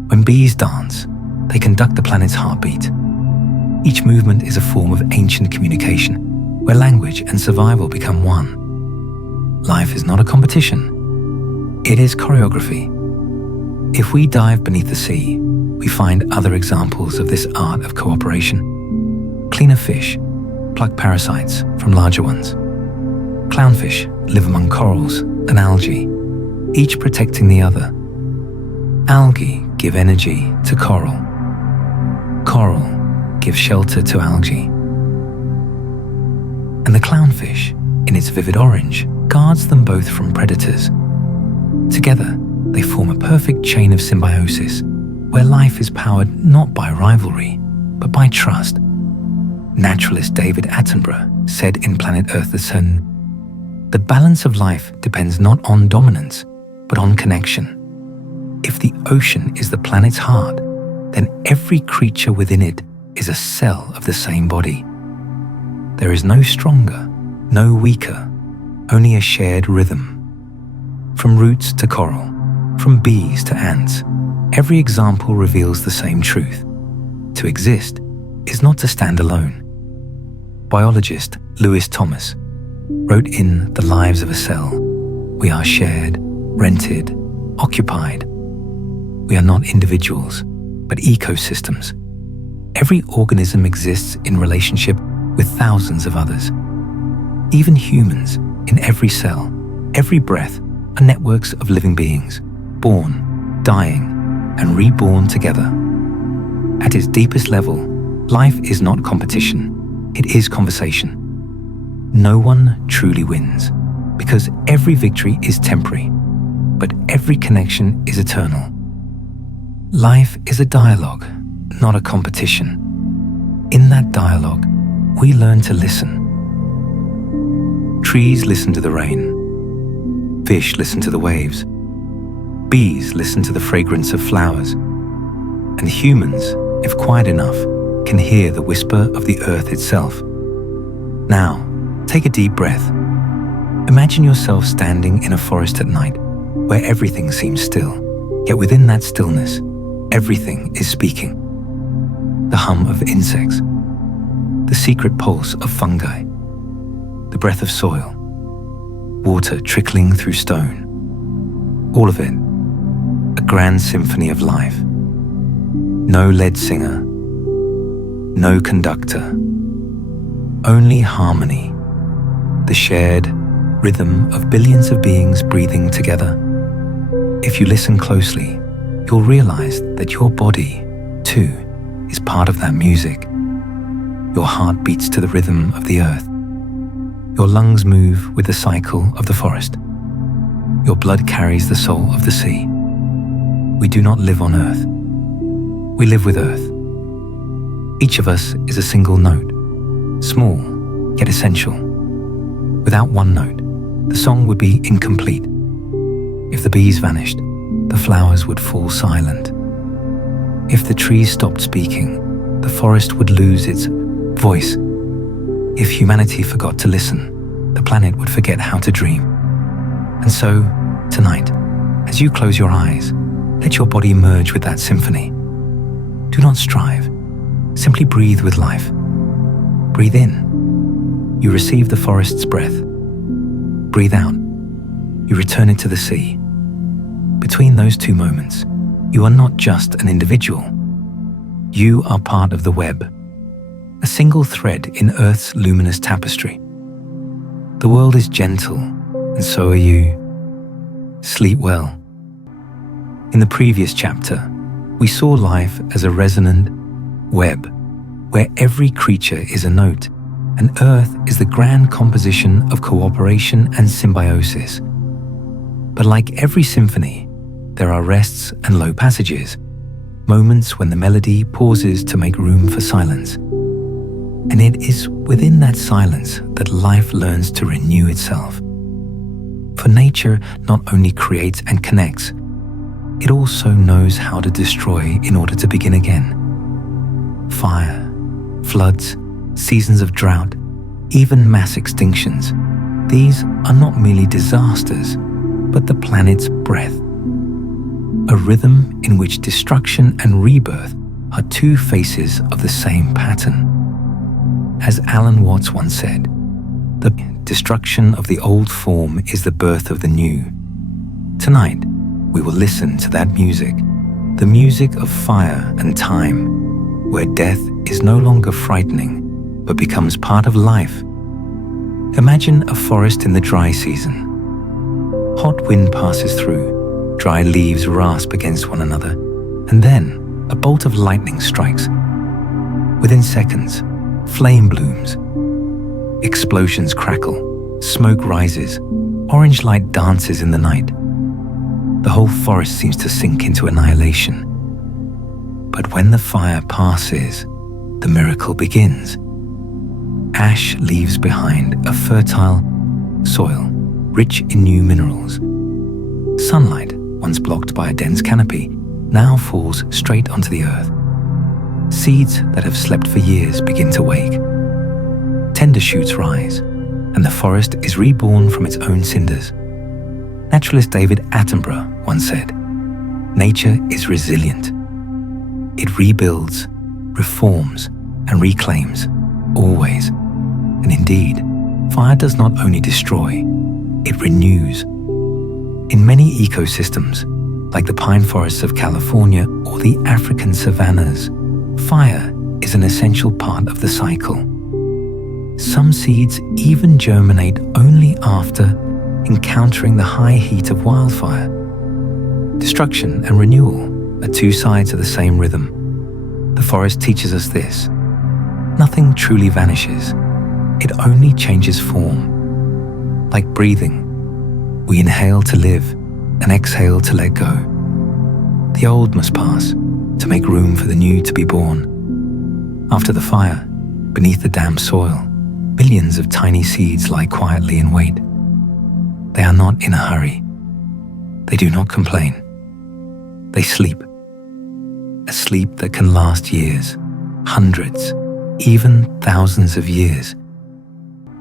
When bees dance, they conduct the planet's heartbeat. Each movement is a form of ancient communication, where language and survival become one. Life is not a competition. It is choreography. If we dive beneath the sea, we find other examples of this art of cooperation. Cleaner fish pluck parasites from larger ones. Clownfish live among corals and algae, each protecting the other. Algae give energy to coral. Coral gives shelter to algae. And the clownfish, in its vivid orange, guards them both from predators. Together, they form a perfect chain of symbiosis, where life is powered not by rivalry, but by trust. Naturalist David Attenborough said in Planet Earth: "The balance of life depends not on dominance, but on connection. If the ocean is the planet's heart, then every creature within it is a cell of the same body. There is no stronger, no weaker, only a shared rhythm. From roots to coral, from bees to ants, every example reveals the same truth. To exist is not to stand alone." Biologist Lewis Thomas wrote in The Lives of a Cell, "We are shared, rented, occupied. We are not individuals, but ecosystems. Every organism exists in relationship with thousands of others. Even humans, in every cell, every breath, are networks of living beings, born, dying, and reborn together. At its deepest level, life is not competition, it is conversation. No one truly wins, because every victory is temporary, but every connection is eternal. Life is a dialogue, not a competition. In that dialogue, we learn to listen. Trees listen to the rain. Fish listen to the waves. Bees listen to the fragrance of flowers. And humans, if quiet enough, can hear the whisper of the earth itself. Now, take a deep breath. Imagine yourself standing in a forest at night, where everything seems still, yet within that stillness, everything is speaking. The hum of insects, the secret pulse of fungi, the breath of soil, water trickling through stone. All of it, a grand symphony of life. No lead singer, no conductor, only harmony, the shared rhythm of billions of beings breathing together. If you listen closely, you'll realize that your body, too, is part of that music. Your heart beats to the rhythm of the earth. Your lungs move with the cycle of the forest. Your blood carries the soul of the sea. We do not live on earth. We live with earth. Each of us is a single note, small yet essential. Without one note, the song would be incomplete. If the bees vanished, the flowers would fall silent. If the trees stopped speaking, the forest would lose its voice. If humanity forgot to listen, the planet would forget how to dream. And so, tonight, as you close your eyes, let your body merge with that symphony. Do not strive. Simply breathe with life. Breathe in. You receive the forest's breath. Breathe out. You return it to the sea. Between those two moments, you are not just an individual. You are part of the web, a single thread in Earth's luminous tapestry. The world is gentle, and so are you. Sleep well. In the previous chapter, we saw life as a resonant web, where every creature is a note, and Earth is the grand composition of cooperation and symbiosis. But like every symphony, there are rests and low passages, moments when the melody pauses to make room for silence. And it is within that silence that life learns to renew itself. For nature not only creates and connects, it also knows how to destroy in order to begin again. Fire, floods, seasons of drought, even mass extinctions, these are not merely disasters, but the planet's breath. A rhythm in which destruction and rebirth are two faces of the same pattern. As Alan Watts once said, the destruction of the old form is the birth of the new. Tonight, we will listen to that music, the music of fire and time, where death is no longer frightening, but becomes part of life. Imagine a forest in the dry season. Hot wind passes through, dry leaves rasp against one another, and then a bolt of lightning strikes. Within seconds, flame blooms. Explosions crackle, smoke rises, orange light dances in the night. The whole forest seems to sink into annihilation. But when the fire passes, the miracle begins. Ash leaves behind a fertile soil, rich in new minerals. Sunlight, once blocked by a dense canopy, now falls straight onto the earth. Seeds that have slept for years begin to wake. Tender shoots rise, and the forest is reborn from its own cinders. Naturalist David Attenborough once said, "Nature is resilient. It rebuilds, reforms, and reclaims, always." And indeed, fire does not only destroy, it renews. In many ecosystems, like the pine forests of California or the African savannas, fire is an essential part of the cycle. Some seeds even germinate only after encountering the high heat of wildfire. Destruction and renewal are two sides of the same rhythm. The forest teaches us this. Nothing truly vanishes. It only changes form. Like breathing, we inhale to live and exhale to let go. The old must pass to make room for the new to be born. After the fire, beneath the damp soil, millions of tiny seeds lie quietly in wait. They are not in a hurry. They do not complain. They sleep. A sleep that can last years, hundreds, even thousands of years.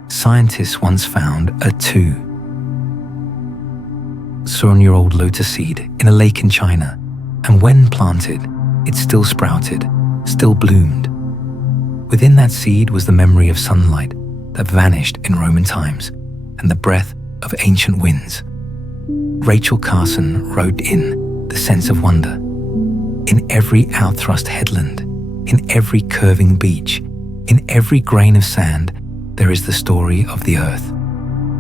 Scientists once found a 2-year-old lotus seed in a lake in China, and when planted, it still sprouted, still bloomed. Within that seed was the memory of sunlight that vanished in Roman times and the breath of ancient winds. Rachel Carson wrote in the sense of wonder. In every outthrust headland, in every curving beach, in every grain of sand, there is the story of the earth.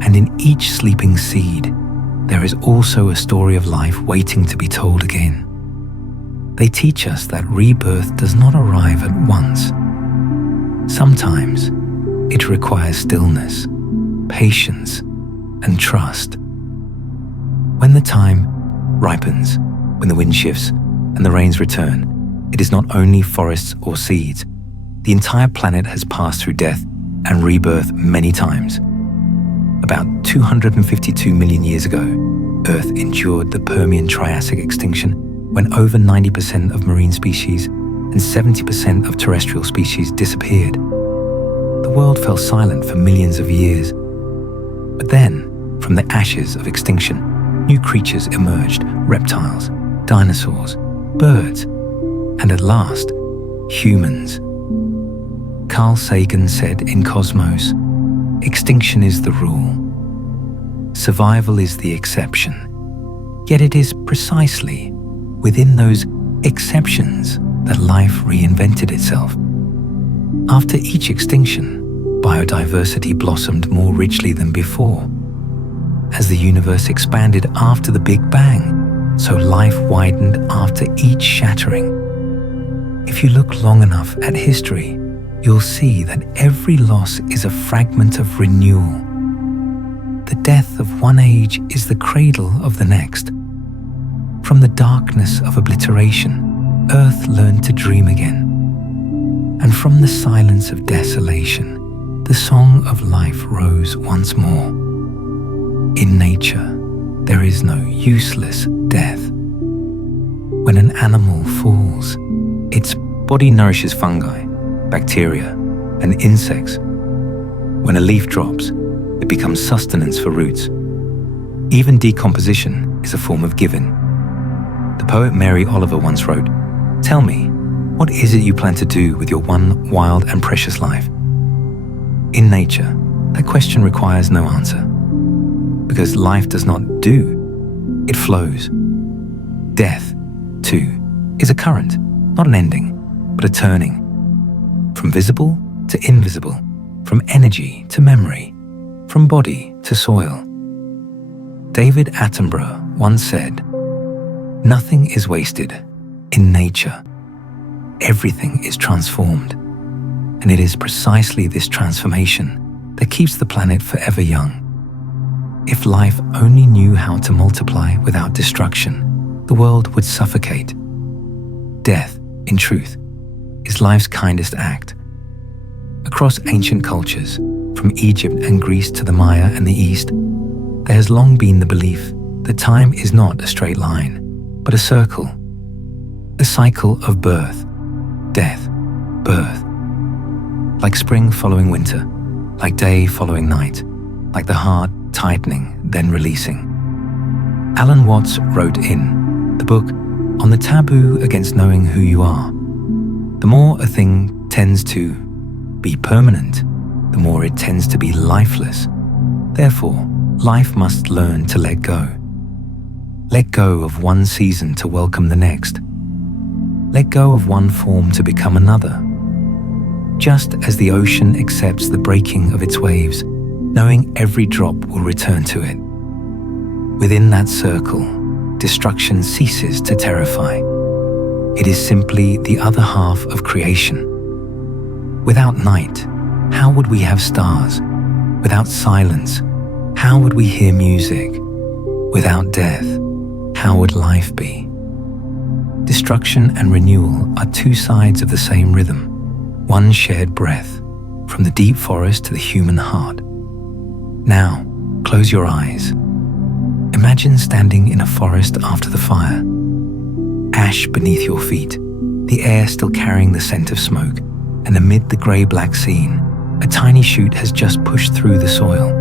And in each sleeping seed, there is also a story of life waiting to be told again. They teach us that rebirth does not arrive at once. Sometimes it requires stillness, patience, and trust. When the time ripens, when the wind shifts and the rains return, it is not only forests or seeds. The entire planet has passed through death and rebirth many times. About 252 million years ago, Earth endured the Permian-Triassic extinction when over 90% of marine species and 70% of terrestrial species disappeared. The world fell silent for millions of years. But then, from the ashes of extinction, new creatures emerged: reptiles, dinosaurs, birds, and at last, humans. Carl Sagan said in Cosmos, "Extinction is the rule. Survival is the exception." Yet it is precisely within those exceptions that life reinvented itself. After each extinction, biodiversity blossomed more richly than before. As the universe expanded after the Big Bang, so life widened after each shattering. If you look long enough at history, you'll see that every loss is a fragment of renewal. The death of one age is the cradle of the next. From the darkness of obliteration, Earth learned to dream again. And from the silence of desolation, the song of life rose once more. In nature, there is no useless death. When an animal falls, its body nourishes fungi, bacteria, and insects. When a leaf drops, it becomes sustenance for roots. Even decomposition is a form of giving. The poet Mary Oliver once wrote, "Tell me, what is it you plan to do with your one wild and precious life?" In nature, that question requires no answer, because life does not do, it flows. Death, too, is a current, not an ending, but a turning. From visible to invisible, from energy to memory, from body to soil. David Attenborough once said, "Nothing is wasted in nature. Everything is transformed." And it is precisely this transformation that keeps the planet forever young. If life only knew how to multiply without destruction, the world would suffocate. Death, in truth, is life's kindest act. Across ancient cultures, from Egypt and Greece to the Maya and the East, there has long been the belief that time is not a straight line, but a circle. A cycle of birth, death, birth. Like spring following winter, like day following night, like the heart tightening, then releasing. Alan Watts wrote in the book On the Taboo Against Knowing Who You Are, the more a thing tends to be permanent, the more it tends to be lifeless. Therefore, life must learn to let go. Let go of one season to welcome the next. Let go of one form to become another. Just as the ocean accepts the breaking of its waves, knowing every drop will return to it. Within that circle, destruction ceases to terrify. It is simply the other half of creation. Without night, how would we have stars? Without silence, how would we hear music? Without death, how would life be? Destruction and renewal are two sides of the same rhythm, one shared breath, from the deep forest to the human heart. Now, close your eyes. Imagine standing in a forest after the fire. Ash beneath your feet, the air still carrying the scent of smoke, and amid the grey-black scene, a tiny shoot has just pushed through the soil.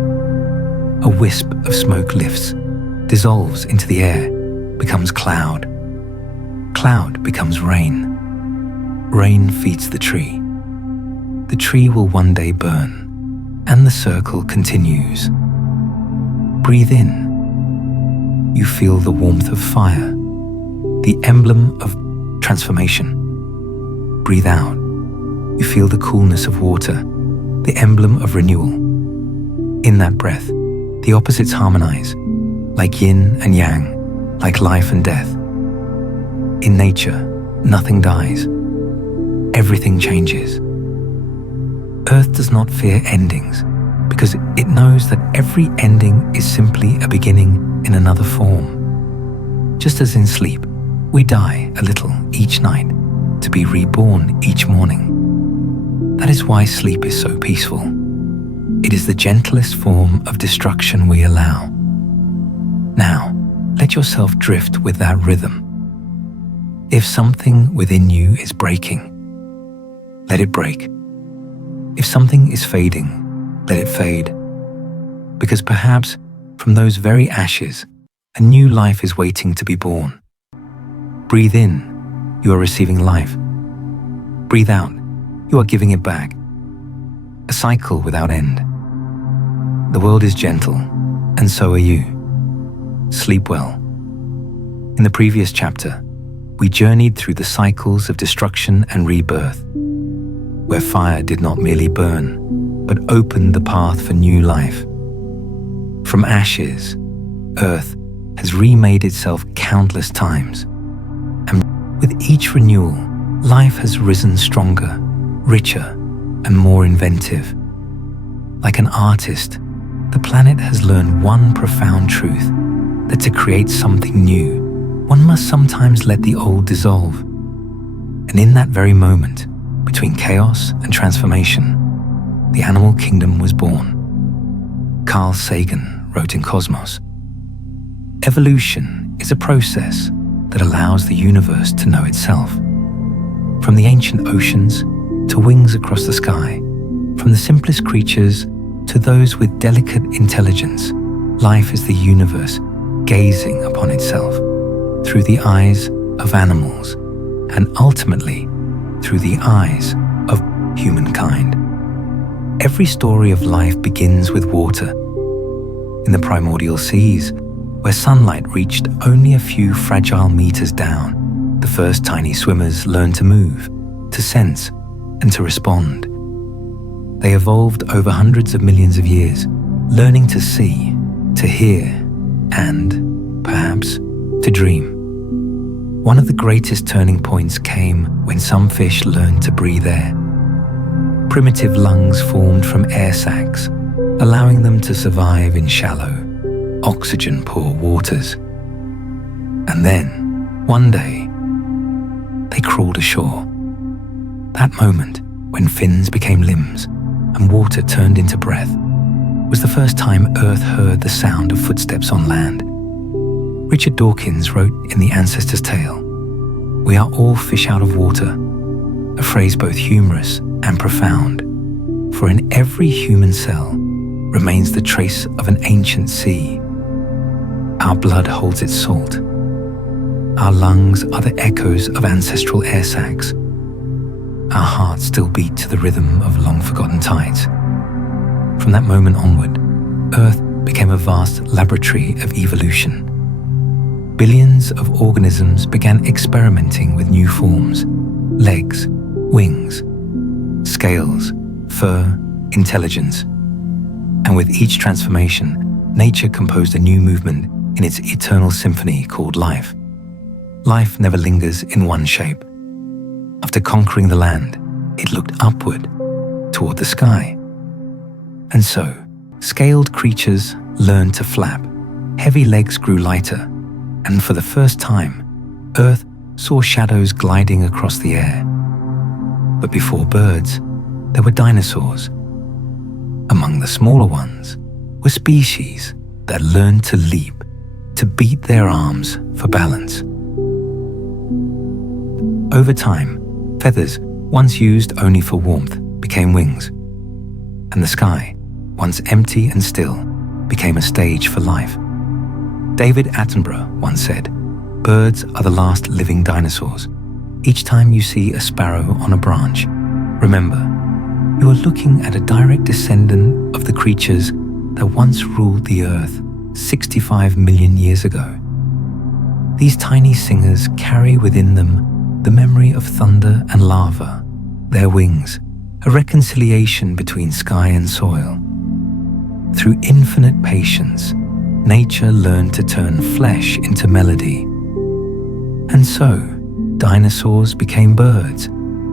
A wisp of smoke lifts, dissolves into the air, becomes cloud. Cloud becomes rain. Rain feeds the tree. The tree will one day burn, and the circle continues. Breathe in. You feel the warmth of fire, the emblem of transformation. Breathe out. You feel the coolness of water, the emblem of renewal. In that breath, the opposites harmonize, like yin and yang, like life and death. In nature, nothing dies. Everything changes. Earth does not fear endings because it knows that every ending is simply a beginning in another form. Just as in sleep, we die a little each night to be reborn each morning. That is why sleep is so peaceful. It is the gentlest form of destruction we allow. Now, let yourself drift with that rhythm. If something within you is breaking, let it break. If something is fading, let it fade. Because perhaps from those very ashes, a new life is waiting to be born. Breathe in, you are receiving life. breathe out, you are giving it back. A cycle without end. The world is gentle, and so are you. Sleep well. In the previous chapter, we journeyed through the cycles of destruction and rebirth, where fire did not merely burn, but opened the path for new life. From ashes, Earth has remade itself countless times, and with each renewal, life has risen stronger, richer, and more inventive. Like an artist, the planet has learned one profound truth, that to create something new, one must sometimes let the old dissolve. And in that very moment, between chaos and transformation, the animal kingdom was born. Carl Sagan wrote in Cosmos, "Evolution is a process that allows the universe to know itself. From the ancient oceans to wings across the sky, from the simplest creatures to those with delicate intelligence, life is the universe gazing upon itself through the eyes of animals and ultimately through the eyes of humankind. Every story of life begins with water. In the primordial seas, where sunlight reached only a few fragile meters down, the first tiny swimmers learned to move, to sense, and to respond. They evolved over hundreds of millions of years, learning to see, to hear, and, perhaps, to dream. One of the greatest turning points came when some fish learned to breathe air. Primitive lungs formed from air sacs, allowing them to survive in shallow, oxygen-poor waters. And then, one day, they crawled ashore. That moment, when fins became limbs and water turned into breath, was the first time Earth heard the sound of footsteps on land. Richard Dawkins wrote in The Ancestor's Tale, "We are all fish out of water," a phrase both humorous and profound, for in every human cell remains the trace of an ancient sea. Our blood holds its salt. Our lungs are the echoes of ancestral air sacs. Our hearts still beat to the rhythm of long-forgotten tides. From that moment onward, Earth became a vast laboratory of evolution. Billions of organisms began experimenting with new forms: legs, wings, scales, fur, intelligence. And with each transformation, nature composed a new movement in its eternal symphony called life. Life never lingers in one shape. After conquering the land, it looked upward, toward the sky. And so, scaled creatures learned to flap, heavy legs grew lighter, and for the first time, Earth saw shadows gliding across the air. But before birds, there were dinosaurs. Among the smaller ones were species that learned to leap, to beat their arms for balance. Over time, feathers, once used only for warmth, became wings, and the sky, once empty and still, became a stage for life. David Attenborough once said, "Birds are the last living dinosaurs. Each time you see a sparrow on a branch, remember, you are looking at a direct descendant of the creatures that once ruled the earth 65 million years ago." These tiny singers carry within them the memory of thunder and lava, their wings, a reconciliation between sky and soil. Through infinite patience, nature learned to turn flesh into melody. And so, dinosaurs became birds,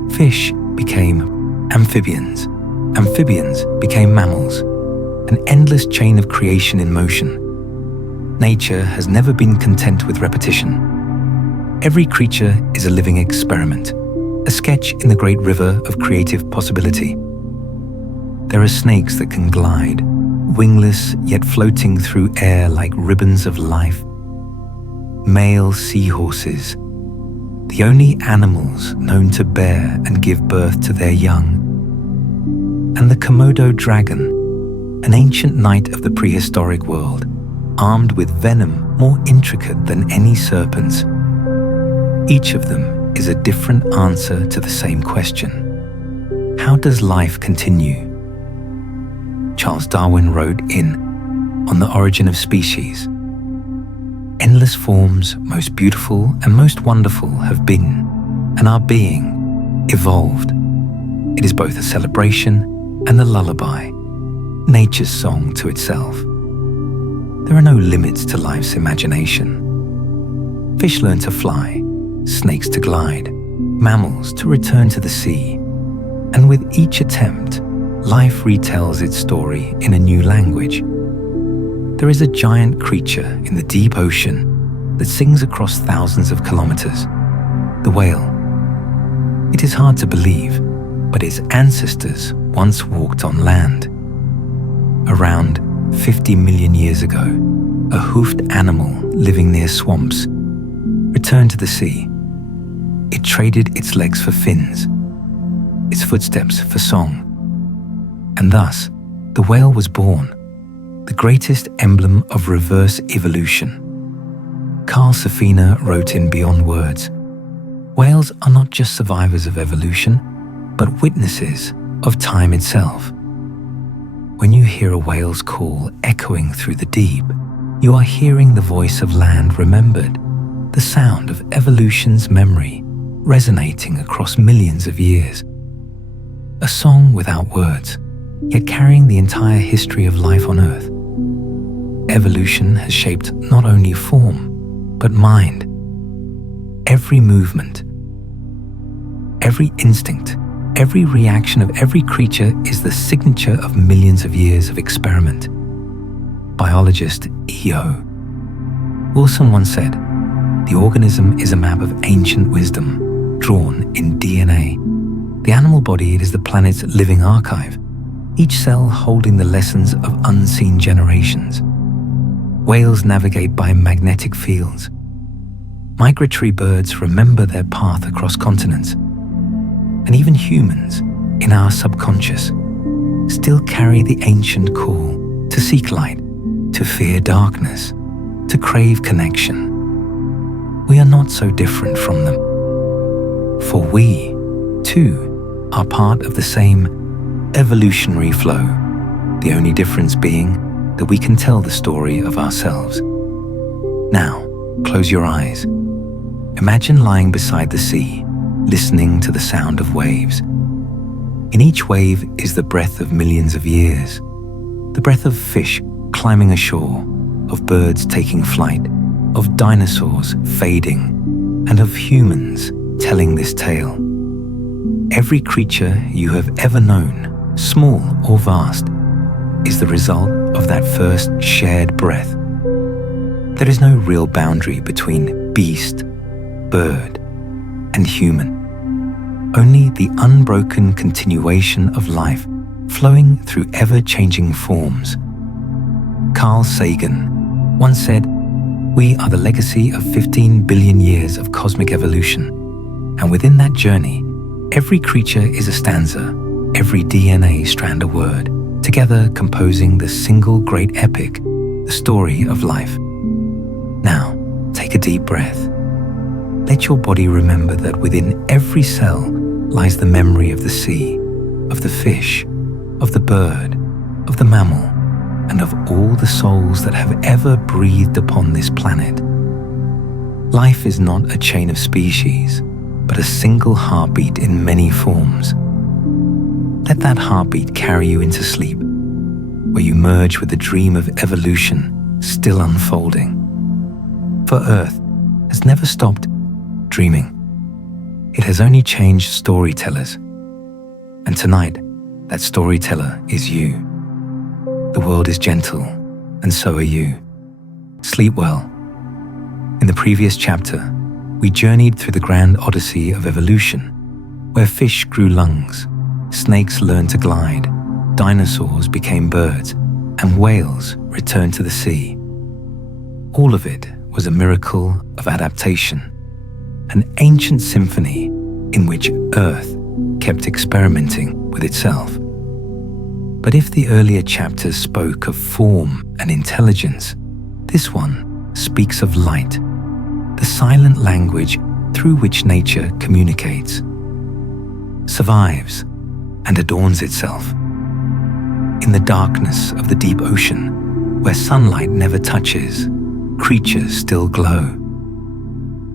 fish became amphibians, amphibians became mammals, an endless chain of creation in motion. Nature has never been content with repetition. Every creature is a living experiment, a sketch in the great river of creative possibility. There are snakes that can glide, wingless yet floating through air like ribbons of life. Male seahorses, the only animals known to bear and give birth to their young. And the Komodo dragon, an ancient knight of the prehistoric world, armed with venom more intricate than any serpent's. Each of them is a different answer to the same question. How does life continue? Charles Darwin wrote in On the Origin of Species, "Endless forms, most beautiful and most wonderful, have been, and are being, evolved. It is both a celebration and a lullaby, nature's song to itself. There are no limits to life's imagination. Fish learn to fly, snakes to glide, mammals to return to the sea, and with each attempt, life retells its story in a new language. There is a giant creature in the deep ocean that sings across thousands of kilometers, the whale. It is hard to believe, but its ancestors once walked on land. Around 50 million years ago, a hoofed animal living near swamps returned to the sea. It traded its legs for fins, its footsteps for song, and thus the whale was born, the greatest emblem of reverse evolution. Carl Safina wrote in Beyond Words, "Whales are not just survivors of evolution, but witnesses of time itself. When you hear a whale's call echoing through the deep, you are hearing the voice of land remembered, the sound of evolution's memory resonating across millions of years. A song without words, yet carrying the entire history of life on Earth. Evolution has shaped not only form, but mind. Every movement, every instinct, every reaction of every creature is the signature of millions of years of experiment." Biologist E.O. Wilson once said, "The organism is a map of ancient wisdom, drawn in DNA. The animal body is the planet's living archive, each cell holding the lessons of unseen generations. Whales navigate by magnetic fields. Migratory birds remember their path across continents. And even humans, in our subconscious, still carry the ancient call to seek light, to fear darkness, to crave connection. We are not so different from them. For we, too, are part of the same evolutionary flow, the only difference being that we can tell the story of ourselves. Now, close your eyes. Imagine lying beside the sea, listening to the sound of waves. In each wave is the breath of millions of years, the breath of fish climbing ashore, of birds taking flight, of dinosaurs fading, and of humans telling this tale. Every creature you have ever known, small or vast, is the result of that first shared breath. There is no real boundary between beast, bird, and human. Only the unbroken continuation of life flowing through ever-changing forms. Carl Sagan once said, "We are the legacy of 15 billion years of cosmic evolution, and within that journey, every creature is a stanza, every DNA strand a word, together composing the single great epic, the story of life." Now, take a deep breath. Let your body remember that within every cell lies the memory of the sea, of the fish, of the bird, of the mammal, and of all the souls that have ever breathed upon this planet. Life is not a chain of species, but a single heartbeat in many forms. Let that heartbeat carry you into sleep, where you merge with the dream of evolution still unfolding. For Earth has never stopped dreaming. It has only changed storytellers. And tonight, that storyteller is you. The world is gentle, and so are you. Sleep well. In the previous chapter, we journeyed through the grand odyssey of evolution, where fish grew lungs, snakes learned to glide, dinosaurs became birds, and whales returned to the sea. All of it was a miracle of adaptation, an ancient symphony in which Earth kept experimenting with itself. But if the earlier chapters spoke of form and intelligence, this one speaks of light, the silent language through which nature communicates, survives, and adorns itself. In the darkness of the deep ocean, where sunlight never touches, creatures still glow.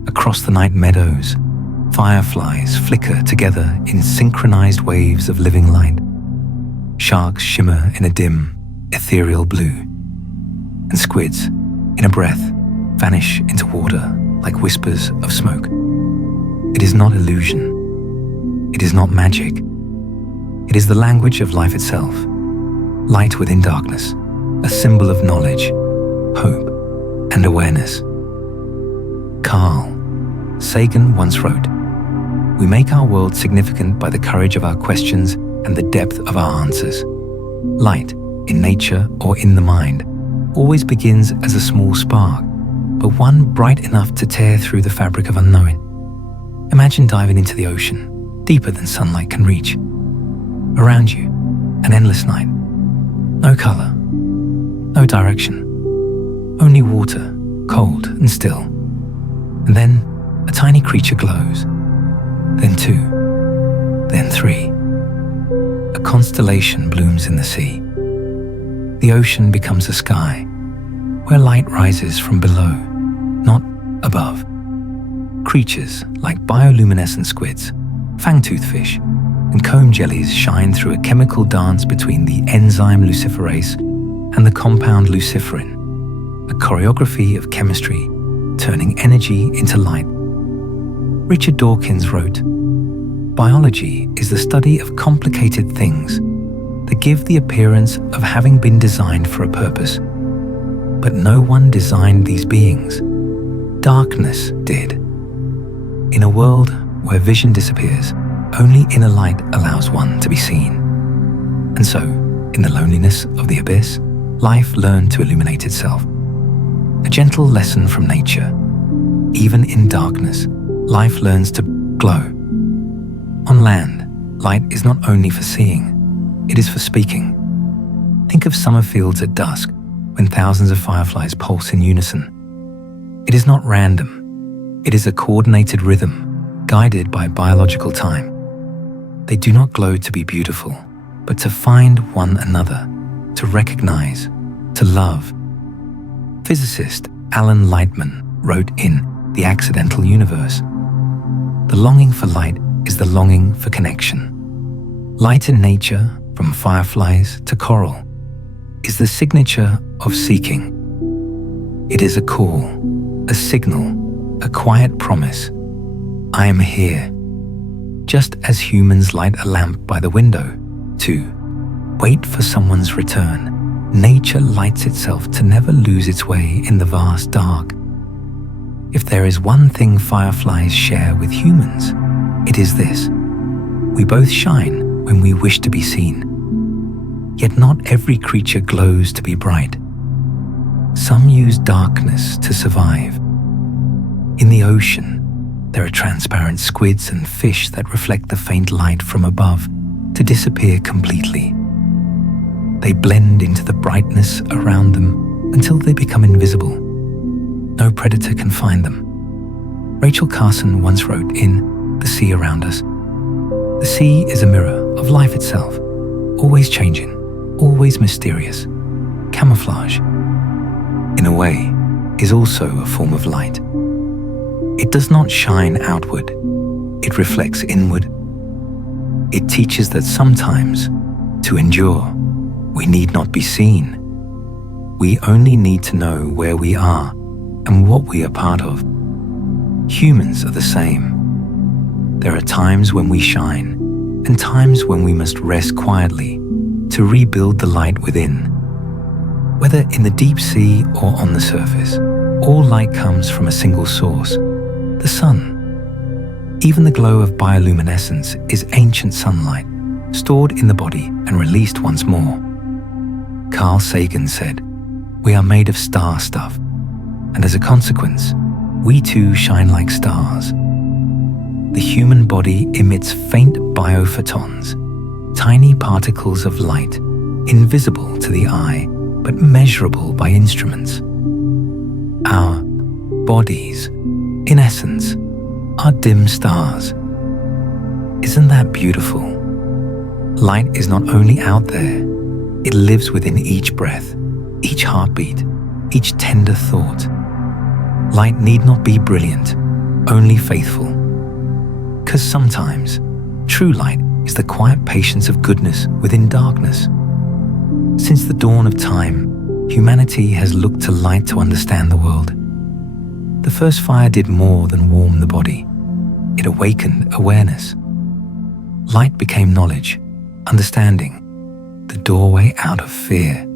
Across the night meadows, fireflies flicker together in synchronized waves of living light. Sharks shimmer in a dim, ethereal blue, and squids, in a breath, vanish into water like whispers of smoke. It is not illusion. It is not magic. It is the language of life itself. Light within darkness, a symbol of knowledge, hope, and awareness. Carl Sagan once wrote, "We make our world significant by the courage of our questions and the depth of our answers." Light, in nature or in the mind, always begins as a small spark, but one bright enough to tear through the fabric of unknowing. Imagine diving into the ocean, deeper than sunlight can reach. Around you, an endless night. No color, no direction, only water, cold and still. And then a tiny creature glows, then two, then three. A constellation blooms in the sea. The ocean becomes a sky, where light rises from below, not above. Creatures like bioluminescent squids, fangtooth fish, and comb jellies shine through a chemical dance between the enzyme luciferase and the compound luciferin, a choreography of chemistry turning energy into light. Richard Dawkins wrote, "Biology is the study of complicated things that give the appearance of having been designed for a purpose. But no one designed these beings. Darkness did. In a world where vision disappears, only inner light allows one to be seen. And so, in the loneliness of the abyss, life learned to illuminate itself. A gentle lesson from nature. Even in darkness, life learns to glow. On land, light is not only for seeing, it is for speaking. Think of summer fields at dusk, when thousands of fireflies pulse in unison. It is not random. It is a coordinated rhythm, guided by biological time. They do not glow to be beautiful, but to find one another, to recognize, to love. Physicist Alan Lightman wrote in The Accidental Universe, "The longing for light is the longing for connection. Light in nature, from fireflies to coral, is the signature of seeking. It is a call, a signal, a quiet promise. I am here. Just as humans light a lamp by the window to wait for someone's return, nature lights itself to never lose its way in the vast dark. If there is one thing fireflies share with humans, it is this. We both shine when we wish to be seen. Yet not every creature glows to be bright. Some use darkness to survive. In the ocean, there are transparent squids and fish that reflect the faint light from above to disappear completely. They blend into the brightness around them until they become invisible. No predator can find them. Rachel Carson once wrote in The Sea Around Us, "The sea is a mirror of life itself, always changing, always mysterious. Camouflage, in a way, is also a form of light. It does not shine outward, it reflects inward. It teaches that sometimes, to endure, we need not be seen. We only need to know where we are and what we are part of. Humans are the same. There are times when we shine and times when we must rest quietly to rebuild the light within. Whether in the deep sea or on the surface, all light comes from a single source, the sun. Even the glow of bioluminescence is ancient sunlight, stored in the body and released once more. Carl Sagan said, "We are made of star stuff, and as a consequence, we too shine like stars." The human body emits faint biophotons, tiny particles of light, invisible to the eye, but measurable by instruments. Our bodies, in essence, are dim stars. Isn't that beautiful? Light is not only out there, it lives within each breath, each heartbeat, each tender thought. Light need not be brilliant, only faithful. 'Cause sometimes, true light is the quiet patience of goodness within darkness. Since the dawn of time, humanity has looked to light to understand the world. The first fire did more than warm the body. It awakened awareness. Light became knowledge, understanding, the doorway out of fear.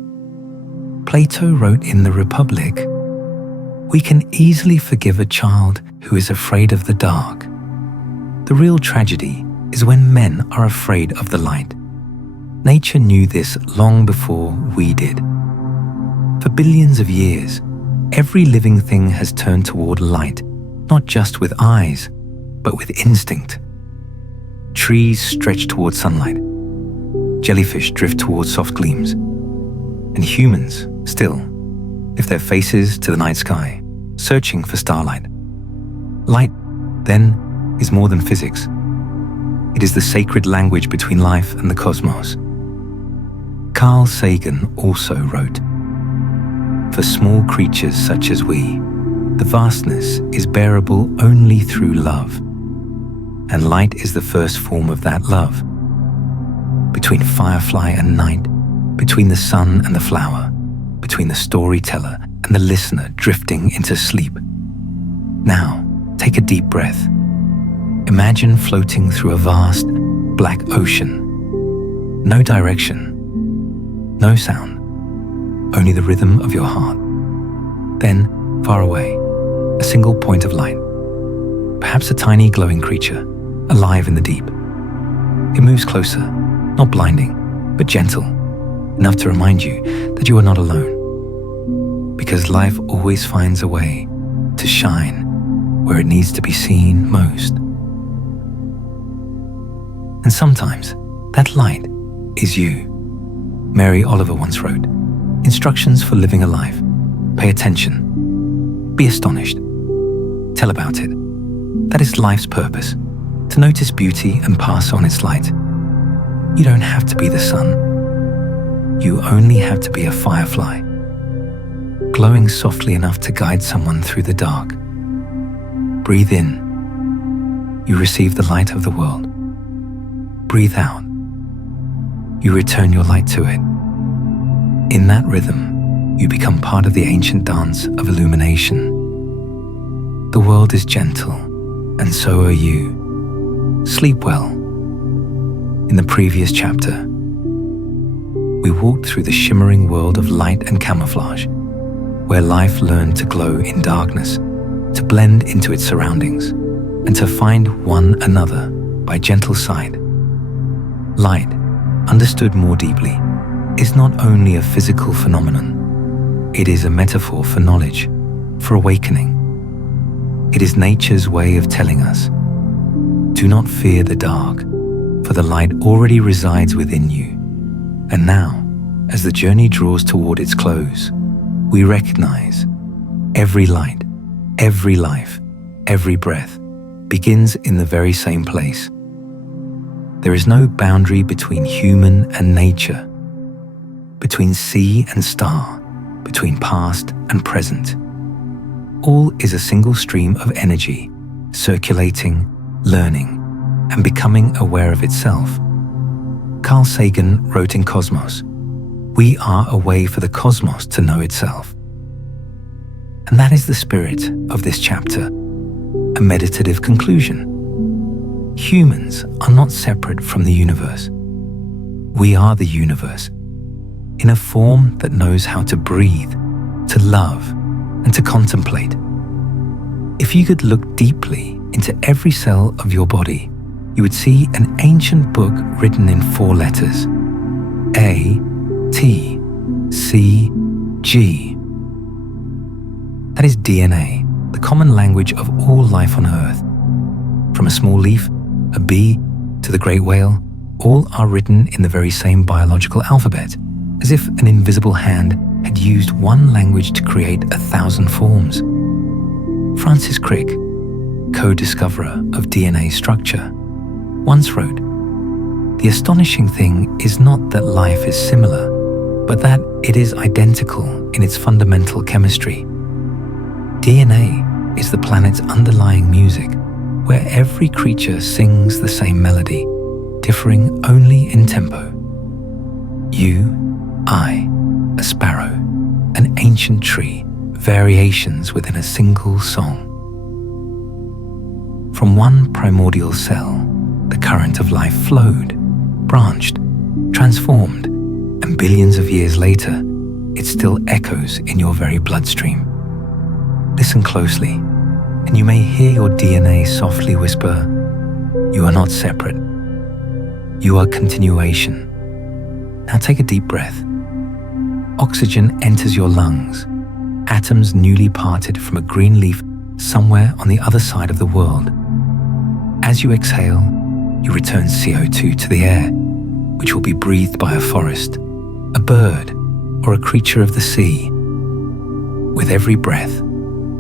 Plato wrote in the Republic, "We can easily forgive a child who is afraid of the dark. The real tragedy is when men are afraid of the light." Nature knew this long before we did. For billions of years, every living thing has turned toward light, not just with eyes, but with instinct. Trees stretch toward sunlight. Jellyfish drift toward soft gleams. And humans, still, lift their faces to the night sky, searching for starlight. Light, then, is more than physics. It is the sacred language between life and the cosmos. Carl Sagan also wrote, "For small creatures such as we, the vastness is bearable only through love. And light is the first form of that love. Between firefly and night, between the sun and the flower, between the storyteller and the listener drifting into sleep. Now, take a deep breath. Imagine floating through a vast, black ocean. No direction, no sound, only the rhythm of your heart. Then, far away, a single point of light. Perhaps a tiny glowing creature, alive in the deep. It moves closer, not blinding, but gentle, enough to remind you that you are not alone. Because life always finds a way to shine where it needs to be seen most. And sometimes, that light is you. Mary Oliver once wrote, "Instructions for living a life. Pay attention. Be astonished. Tell about it. That is life's purpose, to notice beauty and pass on its light. You don't have to be the sun. You only have to be a firefly, glowing softly enough to guide someone through the dark. Breathe in. You receive the light of the world. Breathe out. You return your light to it. In that rhythm, you become part of the ancient dance of illumination. The world is gentle, and so are you. Sleep well." In the previous chapter, we walked through the shimmering world of light and camouflage, where life learned to glow in darkness, to blend into its surroundings, and to find one another by gentle side. Light, understood more deeply, is not only a physical phenomenon. It is a metaphor for knowledge, for awakening. It is nature's way of telling us, do not fear the dark, for the light already resides within you. And now, as the journey draws toward its close, we recognize every light, every life, every breath begins in the very same place. There is no boundary between human and nature, between sea and star, between past and present. All is a single stream of energy, circulating, learning, and becoming aware of itself. Carl Sagan wrote in Cosmos, "We are a way for the cosmos to know itself." And that is the spirit of this chapter, a meditative conclusion. Humans are not separate from the universe. We are the universe, in a form that knows how to breathe, to love, and to contemplate. If you could look deeply into every cell of your body, you would see an ancient book written in 4 letters, A, T, C, G. That is DNA, the common language of all life on Earth. From a small leaf, a bee, to the great whale, all are written in the very same biological alphabet, as if an invisible hand had used one language to create 1,000 forms. Francis Crick, co-discoverer of DNA structure, once wrote, "The astonishing thing is not that life is similar, but that it is identical in its fundamental chemistry. DNA is the planet's underlying music, where every creature sings the same melody, differing only in tempo. You, I, a sparrow, an ancient tree, variations within a single song. From one primordial cell, the current of life flowed, branched, transformed, and billions of years later, it still echoes in your very bloodstream. Listen closely, and you may hear your DNA softly whisper, 'You are not separate. You are continuation.' Now take a deep breath. Oxygen enters your lungs, atoms newly parted from a green leaf somewhere on the other side of the world. As you exhale, you return CO2 to the air, which will be breathed by a forest, a bird, or a creature of the sea. With every breath,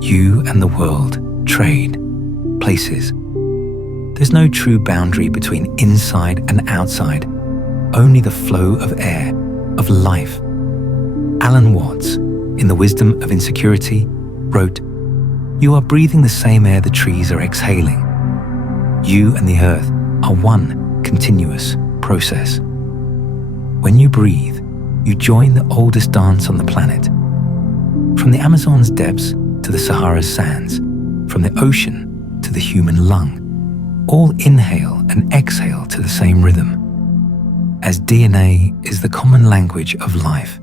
you and the world trade places. There's no true boundary between inside and outside, only the flow of air, of life. Alan Watts, in The Wisdom of Insecurity, wrote, "You are breathing the same air the trees are exhaling. You and the earth are one continuous process. When you breathe, you join the oldest dance on the planet. From the Amazon's depths to the Sahara's sands, from the ocean to the human lung, all inhale and exhale to the same rhythm. As DNA is the common language of life,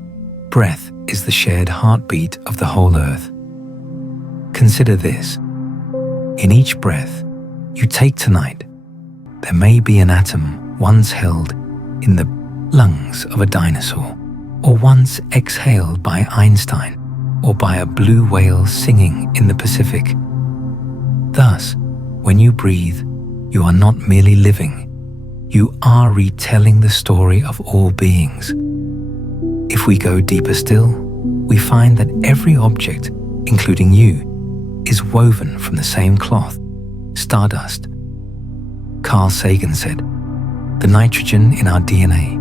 breath is the shared heartbeat of the whole earth. Consider this. In each breath you take tonight, there may be an atom once held in the lungs of a dinosaur, or once exhaled by Einstein, or by a blue whale singing in the Pacific. Thus, when you breathe, you are not merely living, you are retelling the story of all beings. If we go deeper still, we find that every object, including you, is woven from the same cloth, stardust. Carl Sagan said, "The nitrogen in our DNA,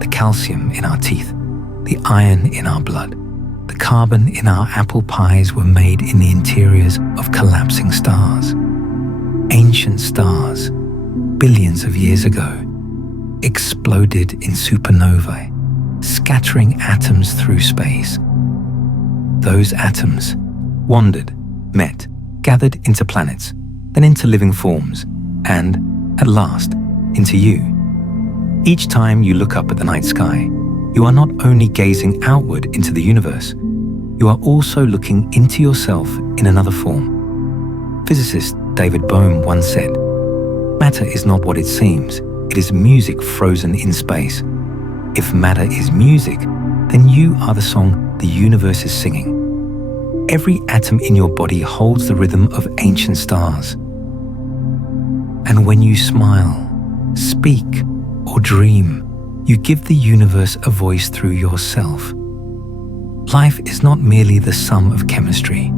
the calcium in our teeth, the iron in our blood, the carbon in our apple pies were made in the interiors of collapsing stars. Ancient stars, billions of years ago, exploded in supernovae, scattering atoms through space. Those atoms wandered, met, gathered into planets, then into living forms, and, at last, into you. Each time you look up at the night sky, you are not only gazing outward into the universe, you are also looking into yourself in another form. Physicist David Bohm once said, "Matter is not what it seems, it is music frozen in space. If matter is music, then you are the song the universe is singing. Every atom in your body holds the rhythm of ancient stars. And when you smile, speak, or dream, you give the universe a voice through yourself. Life is not merely the sum of chemistry.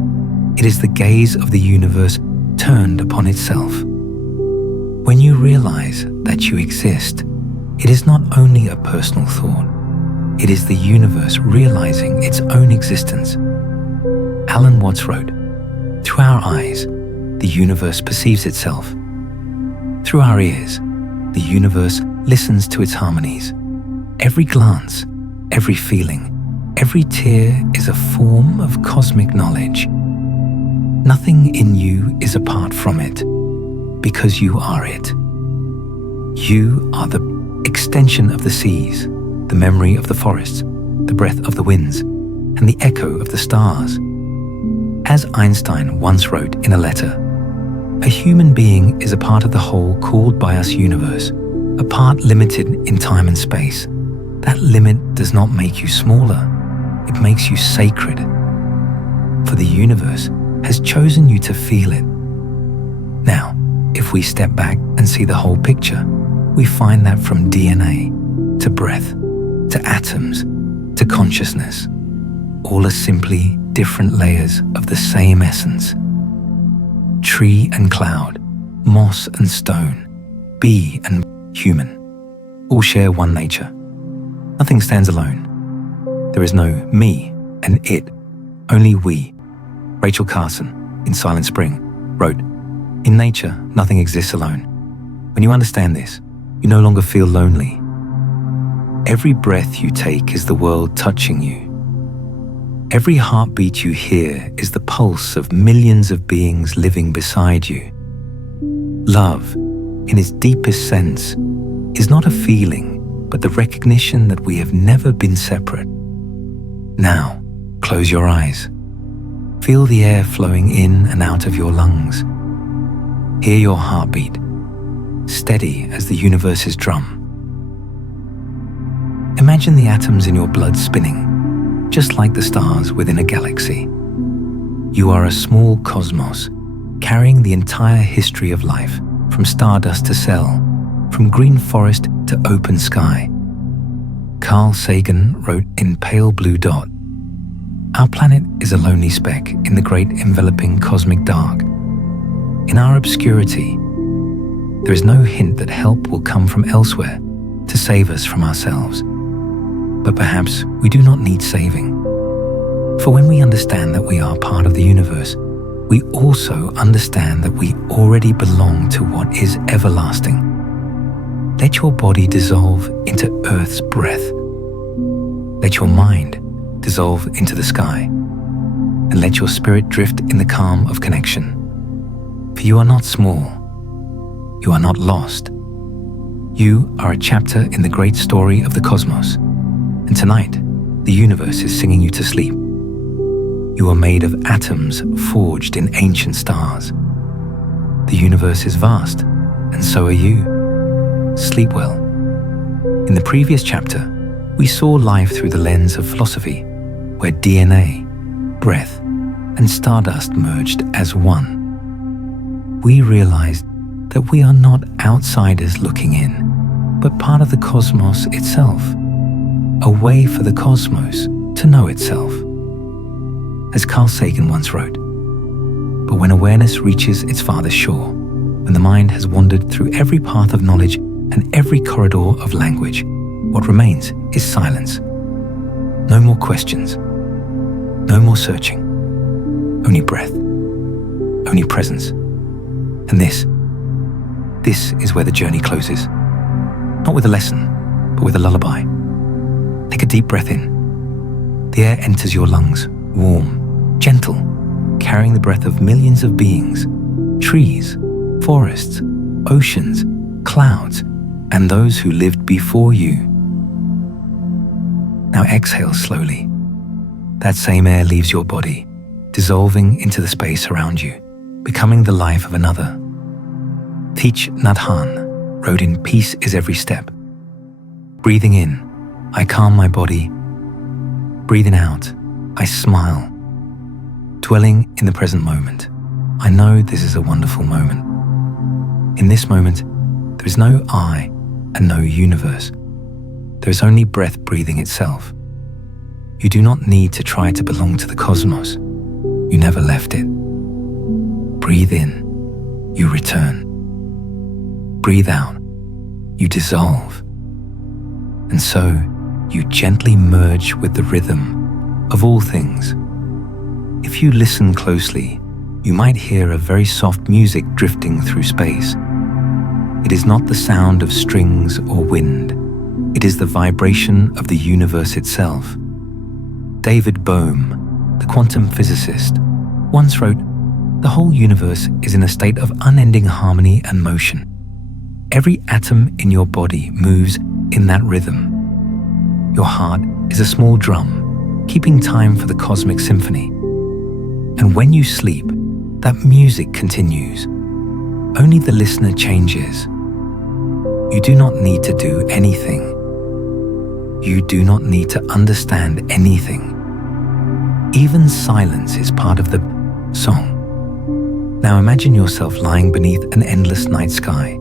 It is the gaze of the universe turned upon itself. When you realize that you exist, it is not only a personal thought. It is the universe realizing its own existence." Alan Watts wrote, "Through our eyes, the universe perceives itself. Through our ears, the universe listens to its harmonies. Every glance, every feeling, every tear is a form of cosmic knowledge. Nothing in you is apart from it, because you are it. You are the extension of the seas, the memory of the forests, the breath of the winds, and the echo of the stars. As Einstein once wrote in a letter, a human being is a part of the whole called by us universe, a part limited in time and space. That limit does not make you smaller, it makes you sacred. For the universe has chosen you to feel it. Now, if we step back and see the whole picture, we find that from DNA to breath, to atoms, to consciousness, all are simply different layers of the same essence. tree and cloud, moss and stone, bee and human, all share one nature. Nothing stands alone. There is no me and it, only we. Rachel Carson, in Silent Spring, wrote, "In nature, nothing exists alone. When you understand this, you no longer feel lonely. Every breath you take is the world touching you. Every heartbeat you hear is the pulse of millions of beings living beside you. Love, in its deepest sense, is not a feeling, but the recognition that we have never been separate. Now, close your eyes. Feel the air flowing in and out of your lungs. Hear your heartbeat, steady as the universe's drum. Imagine the atoms in your blood spinning, just like the stars within a galaxy. You are a small cosmos, carrying the entire history of life, from stardust to cell, from green forest to open sky. Carl Sagan wrote in Pale Blue Dot, "Our planet is a lonely speck in the great enveloping cosmic dark. In our obscurity, there is no hint that help will come from elsewhere to save us from ourselves. But perhaps we do not need saving. For when we understand that we are part of the universe, we also understand that we already belong to what is everlasting. Let your body dissolve into Earth's breath. Let your mind dissolve into the sky, and let your spirit drift in the calm of connection. For you are not small. You are not lost. You are a chapter in the great story of the cosmos, and tonight, the universe is singing you to sleep. You are made of atoms forged in ancient stars. The universe is vast, and so are you. Sleep well. In the previous chapter, we saw life through the lens of philosophy, where DNA, breath, and stardust merged as one. We realized that we are not outsiders looking in, but part of the cosmos itself, a way for the cosmos to know itself. As Carl Sagan once wrote, "But when awareness reaches its farthest shore, when the mind has wandered through every path of knowledge and every corridor of language, what remains is silence. No more questions, no more searching, only breath, only presence. And this is where the journey closes. Not with a lesson, but with a lullaby. Take a deep breath in. The air enters your lungs, warm, gentle, carrying the breath of millions of beings, trees, forests, oceans, clouds, and those who lived before you. Now exhale slowly. That same air leaves your body, dissolving into the space around you, becoming the life of another. Thich Nhat Hanh wrote in Peace is Every Step, "Breathing in, I calm my body. Breathing out, I smile. Dwelling in the present moment, I know this is a wonderful moment. In this moment, there is no I and no universe. There is only breath breathing itself. You do not need to try to belong to the cosmos. You never left it. Breathe in, you return. Breathe out, you dissolve. And so, you gently merge with the rhythm of all things. If you listen closely, you might hear a very soft music drifting through space. It is not the sound of strings or wind. It is the vibration of the universe itself. David Bohm, the quantum physicist, once wrote, "The whole universe is in a state of unending harmony and motion. Every atom in your body moves in that rhythm. Your heart is a small drum, keeping time for the cosmic symphony. And when you sleep, that music continues. Only the listener changes. You do not need to do anything. You do not need to understand anything. Even silence is part of the song. Now imagine yourself lying beneath an endless night sky.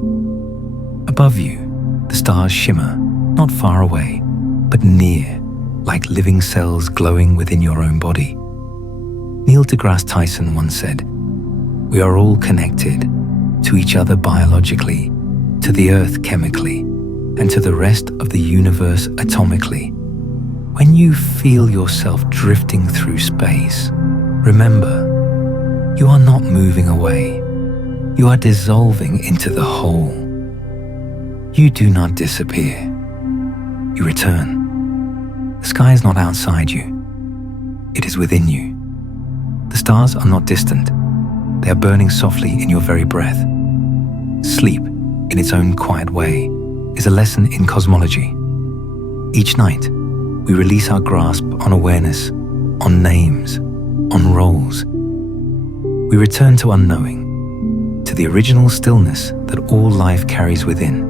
Above you, the stars shimmer, not far away, but near, like living cells glowing within your own body. Neil deGrasse Tyson once said, We are all connected to each other biologically, to the earth chemically, and to the rest of the universe atomically. When you feel yourself drifting through space, remember, you are not moving away. You are dissolving into the whole. You do not disappear. You return. The sky is not outside you. It is within you. The stars are not distant. They are burning softly in your very breath. Sleep, in its own quiet way, is a lesson in cosmology. Each night, we release our grasp on awareness, on names, on roles. We return to unknowing, to the original stillness that all life carries within.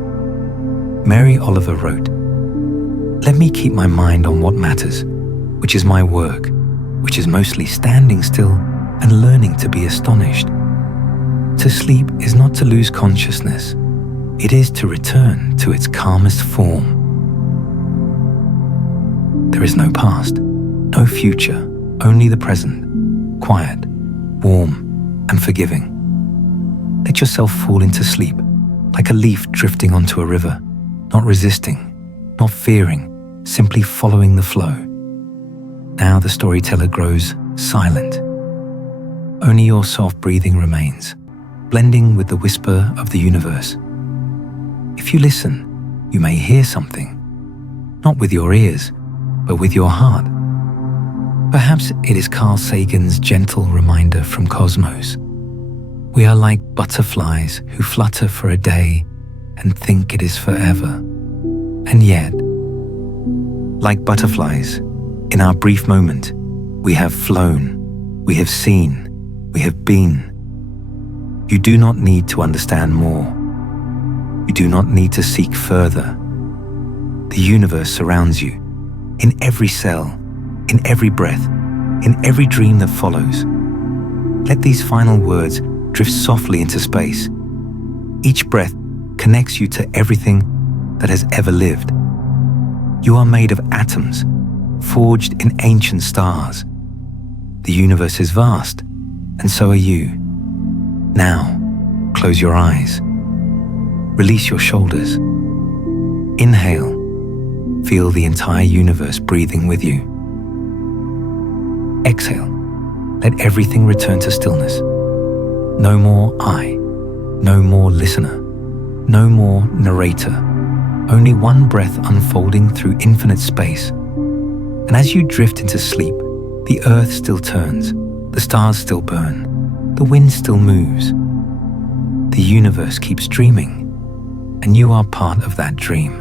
Mary Oliver wrote, "Let me keep my mind on what matters, which is my work, which is mostly standing still and learning to be astonished. To sleep is not to lose consciousness. It is to return to its calmest form." There is no past, no future, only the present, quiet, warm, and forgiving. Let yourself fall into sleep, like a leaf drifting onto a river, not resisting, not fearing, simply following the flow. Now the storyteller grows silent. Only your soft breathing remains, blending with the whisper of the universe. If you listen, you may hear something, not with your ears, but with your heart. Perhaps it is Carl Sagan's gentle reminder from Cosmos. We are like butterflies who flutter for a day and think it is forever. And yet, like butterflies, in our brief moment, we have flown, we have seen, we have been. You do not need to understand more. You do not need to seek further. The universe surrounds you, in every cell, in every breath, in every dream that follows. Let these final words drift softly into space. Each breath connects you to everything that has ever lived. You are made of atoms, forged in ancient stars. The universe is vast, and so are you. Now, close your eyes. Release your shoulders. Inhale. Feel the entire universe breathing with you. Exhale. Let everything return to stillness. No more I, no more listener, no more narrator. Only one breath unfolding through infinite space. And as you drift into sleep, the earth still turns, the stars still burn, the wind still moves. The universe keeps dreaming, and you are part of that dream.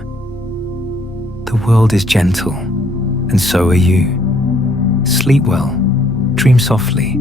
The world is gentle, and so are you. Sleep well, dream softly.